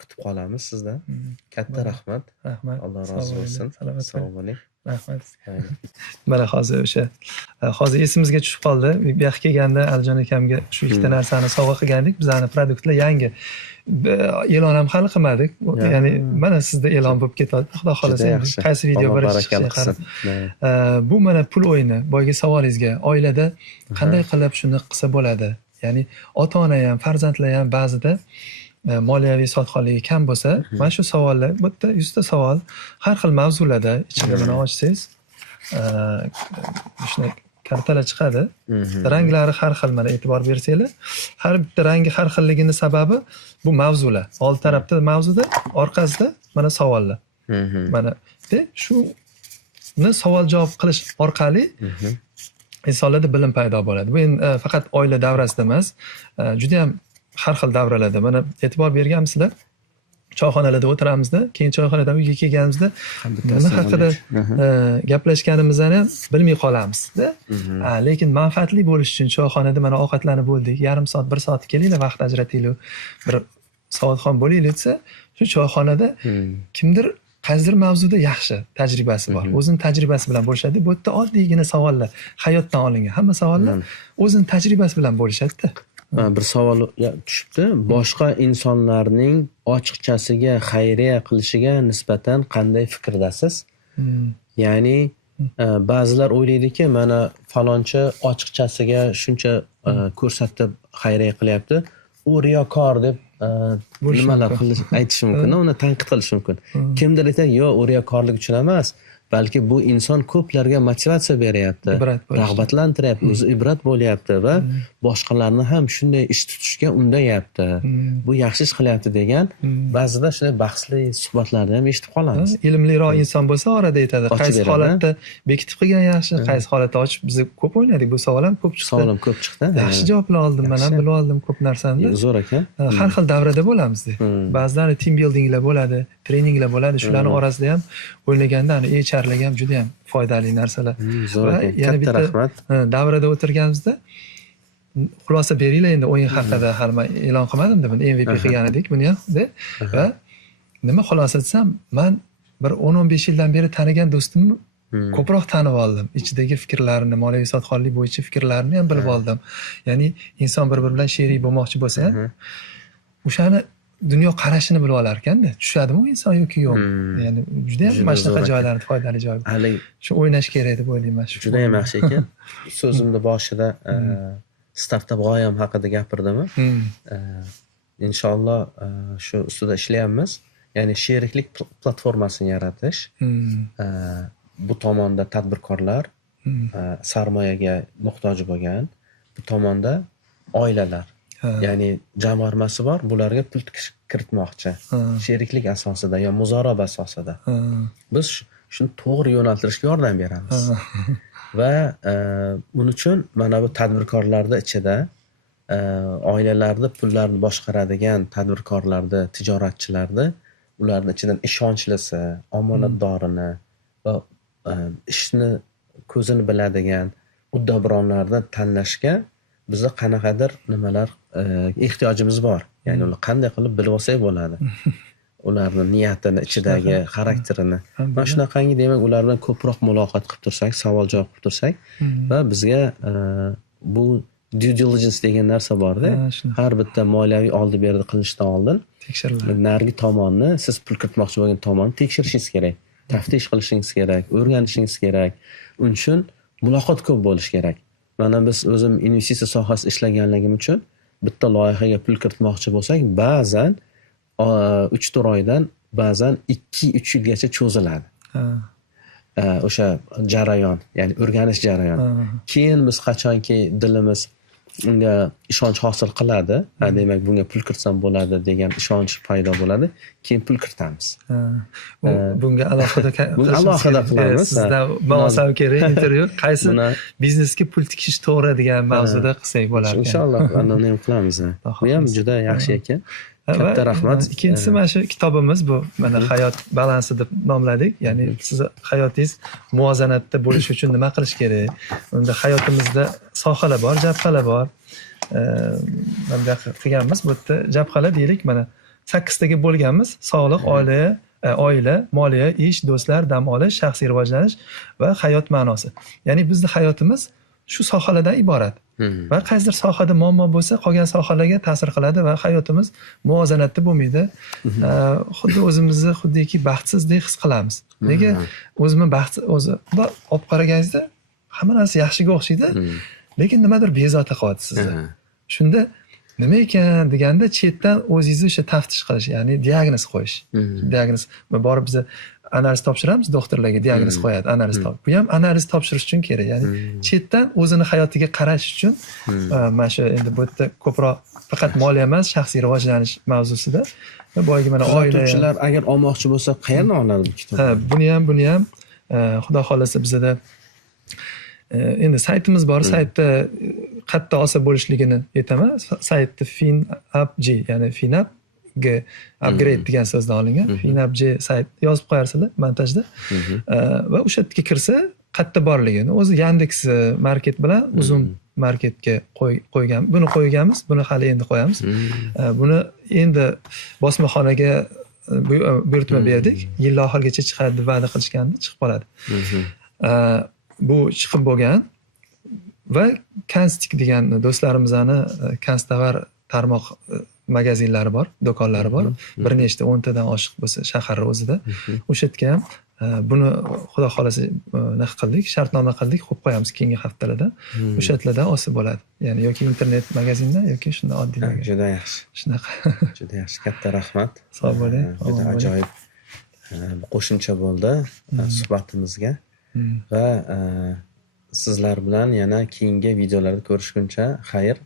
kutib qolamiz sizdan. Katta rahmat. Rahmat. Alloh rozi bo'lsin. Sog' bo'ling. Rahmat. Mayli. Mana hozir hozir esimizga tushib qoldi. Bu yoqqa kelganda Aljon akamga shu ikkita narsani sovg'a qilgandik. Bizlarning produktlar yangi. E'lon ham hali qilmadik. Ya'ni mana sizda e'lon bo'lib ketadi. Xudo xohlasa. Juda yaxshi. Qaysi video Alloh borishi barakali chiqsa qilsin. bu mana pul o'yini. Boyagi savolingizga, oilada qanday qilib shuni qilsa bo'ladi? Ya'ni ota-ona ham, farzandlar ham ba'zida moliyaviy sodxonligi kam bo'lsa, mana shu savollar, bu yerda 100 ta savol, har xil mavzularda ichida buni ochsangiz, shuni kartalar chiqadi. Ranglari har xil, mana e'tibor bersanglar, har bitta rangi har xilligini sababi bu mavzular. Old tarafda mavzuda, orqasida mana savollar. Mana shuni savol-javob qilish orqali insonlarda bilim paydo bo'ladi. Bu endi faqat oila davrasida emas, juda ham har xil davralarda. Mana e'tibor berganmisizlar? Choyxonalarda o'tiramizda, keyin choyxonadan uyga kelganimizda nima haqida gaplashganimizni ham bilmay qolamiz-da. Lekin manfaatli bo'lish uchun choyxonada mana ovqatlanib bo'ldik, yarim soat, 1 soat kelinglar, vaqt ajratinglar, bir savodxon bo'laylik desa, shu choyxonada kimdir qaysidir mavzuda yaxshi tajribasi bor. O'zining tajribasi bilan bo'lishadi. Bu yerda oddiygina savollar, hayotdan olingan hamma savollar o'zining tajribasi bilan bo'lishadi-da. Bir savol tushibdi. Boshqa insonlarning ochiqchasiga xayriya qilishiga nisbatan qanday fikrdasiz? Ya'ni ba'zilar o'ylaydiki, mana falonchi ochiqchasiga shuncha ko'rsatib xayriya qilyapti. U riyokor deb nimalar aytishi mumkin, uni tanqid qilish mumkin. Kimdir aytadi, "Yo'q, u riyokorlik uchun emas, balki bu inson ko'plarga motivatsiya beryapti, rag'batlantiryapti, o'zi ibrat bo'lyapti va boshqalarni ham shunday ish tutishga undayapti. Bu yaxshi ish qilyapti" degan ba'zida shunday bahsli suhbatlarni ham eshitib qolamiz. Ilmliroq inson bo'lsa orada aytadi, qaysi holatda bekitib qilgan yaxshi, qaysi holatda ochib. Biz ko'p o'ynadik, bu savol ham ko'p chiqdi. Savol ham ko'p chiqdi. Yaxshi javoblar oldim, men ham bilib oldim ko'p narsani. Zo'r ekan. Har xil davrada bo'lamiz. Ba'zilari team buildinglar bo'ladi, treninglar bo'ladi, shularning orasida ham o'ynaganda HR'lar ham juda ham foydali narsalar. Zo'r ekan. Katta rahmat. Davrada o'tirganimizda xulosa beringlar endi o'yin haqida, hali men e'lon qilmadim-da, buni MVP qilgan edik buni ham, va nima xulosa desam, men bir 10-15 yildan beri tanigan do'stimni ko'proq tanib oldim. Ichidagi fikrlarini, moliyaviy sodxonlik bo'yicha fikrlarini ham bilib oldim. Ya'ni inson bir-biri bilan sherik bo'lmoqchi bo'lsa, o'shani dunyo qarashini bilib olar ekanda, tushadimi u inson yoki yo'q. Ya'ni juda ham boshqa joylar, foydali joylar. Hali shu o'ynash kerak deb o'ylayman. Juda ham yaxshi ekan. So'zimni boshida startup g'oyam haqida gapirdimmi? Inshaalloh shu ustida ishlayapmiz. Ya'ni sheriklik platformasini yaratish. Bu tomonda tadbirkorlar, sarmoyaga muhtoj bo'lgan, bu tomonda oilalar. Ya'ni jamg'armasi bor, bularga pul kiritmoqchi. Sheriklik asosida yo muzoroba asosida. Biz shuni to'g'ri yo'naltirishga yordam beramiz. Va buning uchun mana bu tadbirkorlarda ichida oilalarda pullarni boshqaradigan tadbirkorlarda, tijoratchilarda ularning ichidan ishonchlisi, omonatdorini va ishni ko'zini biladigan uddaburonlardan tanlashga bizda qanaqadir nimalar ehtiyojimiz bor. Ya'ni ular qanday qilib bilib olsak bo'ladi. ularni niyatini, ichidagi xarakterini. Mana shunaqangi demak ular bilan ko'proq muloqot qilib tursak, savol javob qilib tursak va bizga bu due diligence degan narsa borda. Har bitta moliyaviy oldi berdi qilishdan oldin narigi tomonni, siz pul kiritmoqchi bo'lgan tomonni tekshirishingiz kerak. Taftish qilishingiz kerak, o'rganishingiz kerak. Uning uchun muloqot ko'p bo'lishi kerak. Mana biz o'zim investitsiya sohasida ishlaganligim uchun bitta loyihaga pul kiritmoqchi bo'lsak, ba'zan 3-4 oydan, ba'zan 2-3 yilgacha cho'ziladi. O'sha jarayon, ya'ni o'rganish jarayoni. Keyin biz qachonki dilimiz unga ishonch hosil qiladi, demak bunga pul kiritsam bo'ladi degan ishonch paydo bo'ladi, keyin pul kiritamiz. Bunga alohida qilamiz. Sizlar kerak intervyu qaysi biznesga pul tikish to'g'ri degan mavzuda qilsak bo'ladi. Inshaalloh uni ham qilamiz. Bu ham juda yaxshi ekan. Katta rahmat. Ikkinchisi mana shu kitobimiz bu. Mana hayot balansi deb nomladik. Ya'ni siz hayotingiz muvozanatda bo'lishi uchun nima qilish kerak? Unda hayotimizda sohalar bor, jabhalar bor. Mana qilganmiz. Bu yerda jabhalar deylik, mana 8 taga bo'lganmiz. Sog'liq, oila, moliya, ish, do'stlar, dam olish, shaxsiy rivojlanish va hayot ma'nosi. Ya'ni bizning hayotimiz shu sohalardan iborat. Va qaysidir sohada muammo bo'lsa, qolgan sohalarga ta'sir qiladi va hayotimiz muvozanatda bo'lmaydi. Xuddi o'zimizni xuddiki baxtsizdek his qilamiz. Nega? O'zimni o'zi olib qaraganingizda hamma narsa yaxshiga o'xshaydi, lekin nimadir bezovta qilyapti sizni. Shunda nima ekan deganda chetdan o'zingizni o'sha taftish qilish, ya'ni diagnoz qo'yish. Diagnoz borib biz analiz topshiramiz doktorlarga, diagnoz qo'yadi, analiz top. Bu ham analiz topshirish uchun kerak. Ya'ni chetdan o'zini hayotiga qarash uchun mana shu endi bu yerda ko'proq faqat moliya emas, shaxsiy rivojlanish mavzusida. Boyagi mana kuzatuvchilar agar olmoqchi bo'lsa, qayerdan oladi bu kitobni? Buni ham xudo xolasa bizda endi saytimiz bor, saytda qayerda olsa bo'lishligini aytaman. Saytda FinUpG, ya'ni FinUpG upgrade degan so'zdan olingan. FinUpG sayt yozib qo'yarsizlar montajda. Va o'sha yerga kirsa, qayerda borligini o'zi Yandex Market bilan Uzum Marketga qo'ygan. Buni qo'yganmiz, buni hali endi qo'yamiz. Buni endi bosmaxonaga buyurtma berdik. Yil oxirigacha chiqadi deb va'da qilishgandi, chiqib qoladi. Bu chiqib bo'lgan va Kanstik degan do'stlarimizning Kanstovar tarmoq magazinlari bor, do'konlari bor. Bir nechta 10 tadan oshiq bo'lsa shahar o'zida. O'sha yerga ham buni xudo xolasa nima qildik, shartnoma qildik, qo'yib qo'yamiz keyingi haftalarda. O'sha yerlardan olsa bo'ladi. Ya'ni yoki internet magazindan yoki shunday oddiy. Juda yaxshi. Shunaqa. Juda yaxshi. Katta rahmat. Sog' bo'ling. Juda ajoyib qo'shimcha bo'ldi suhbatimizga. Va sizlar bilan yana keyingi videolarda ko'rishguncha xayr.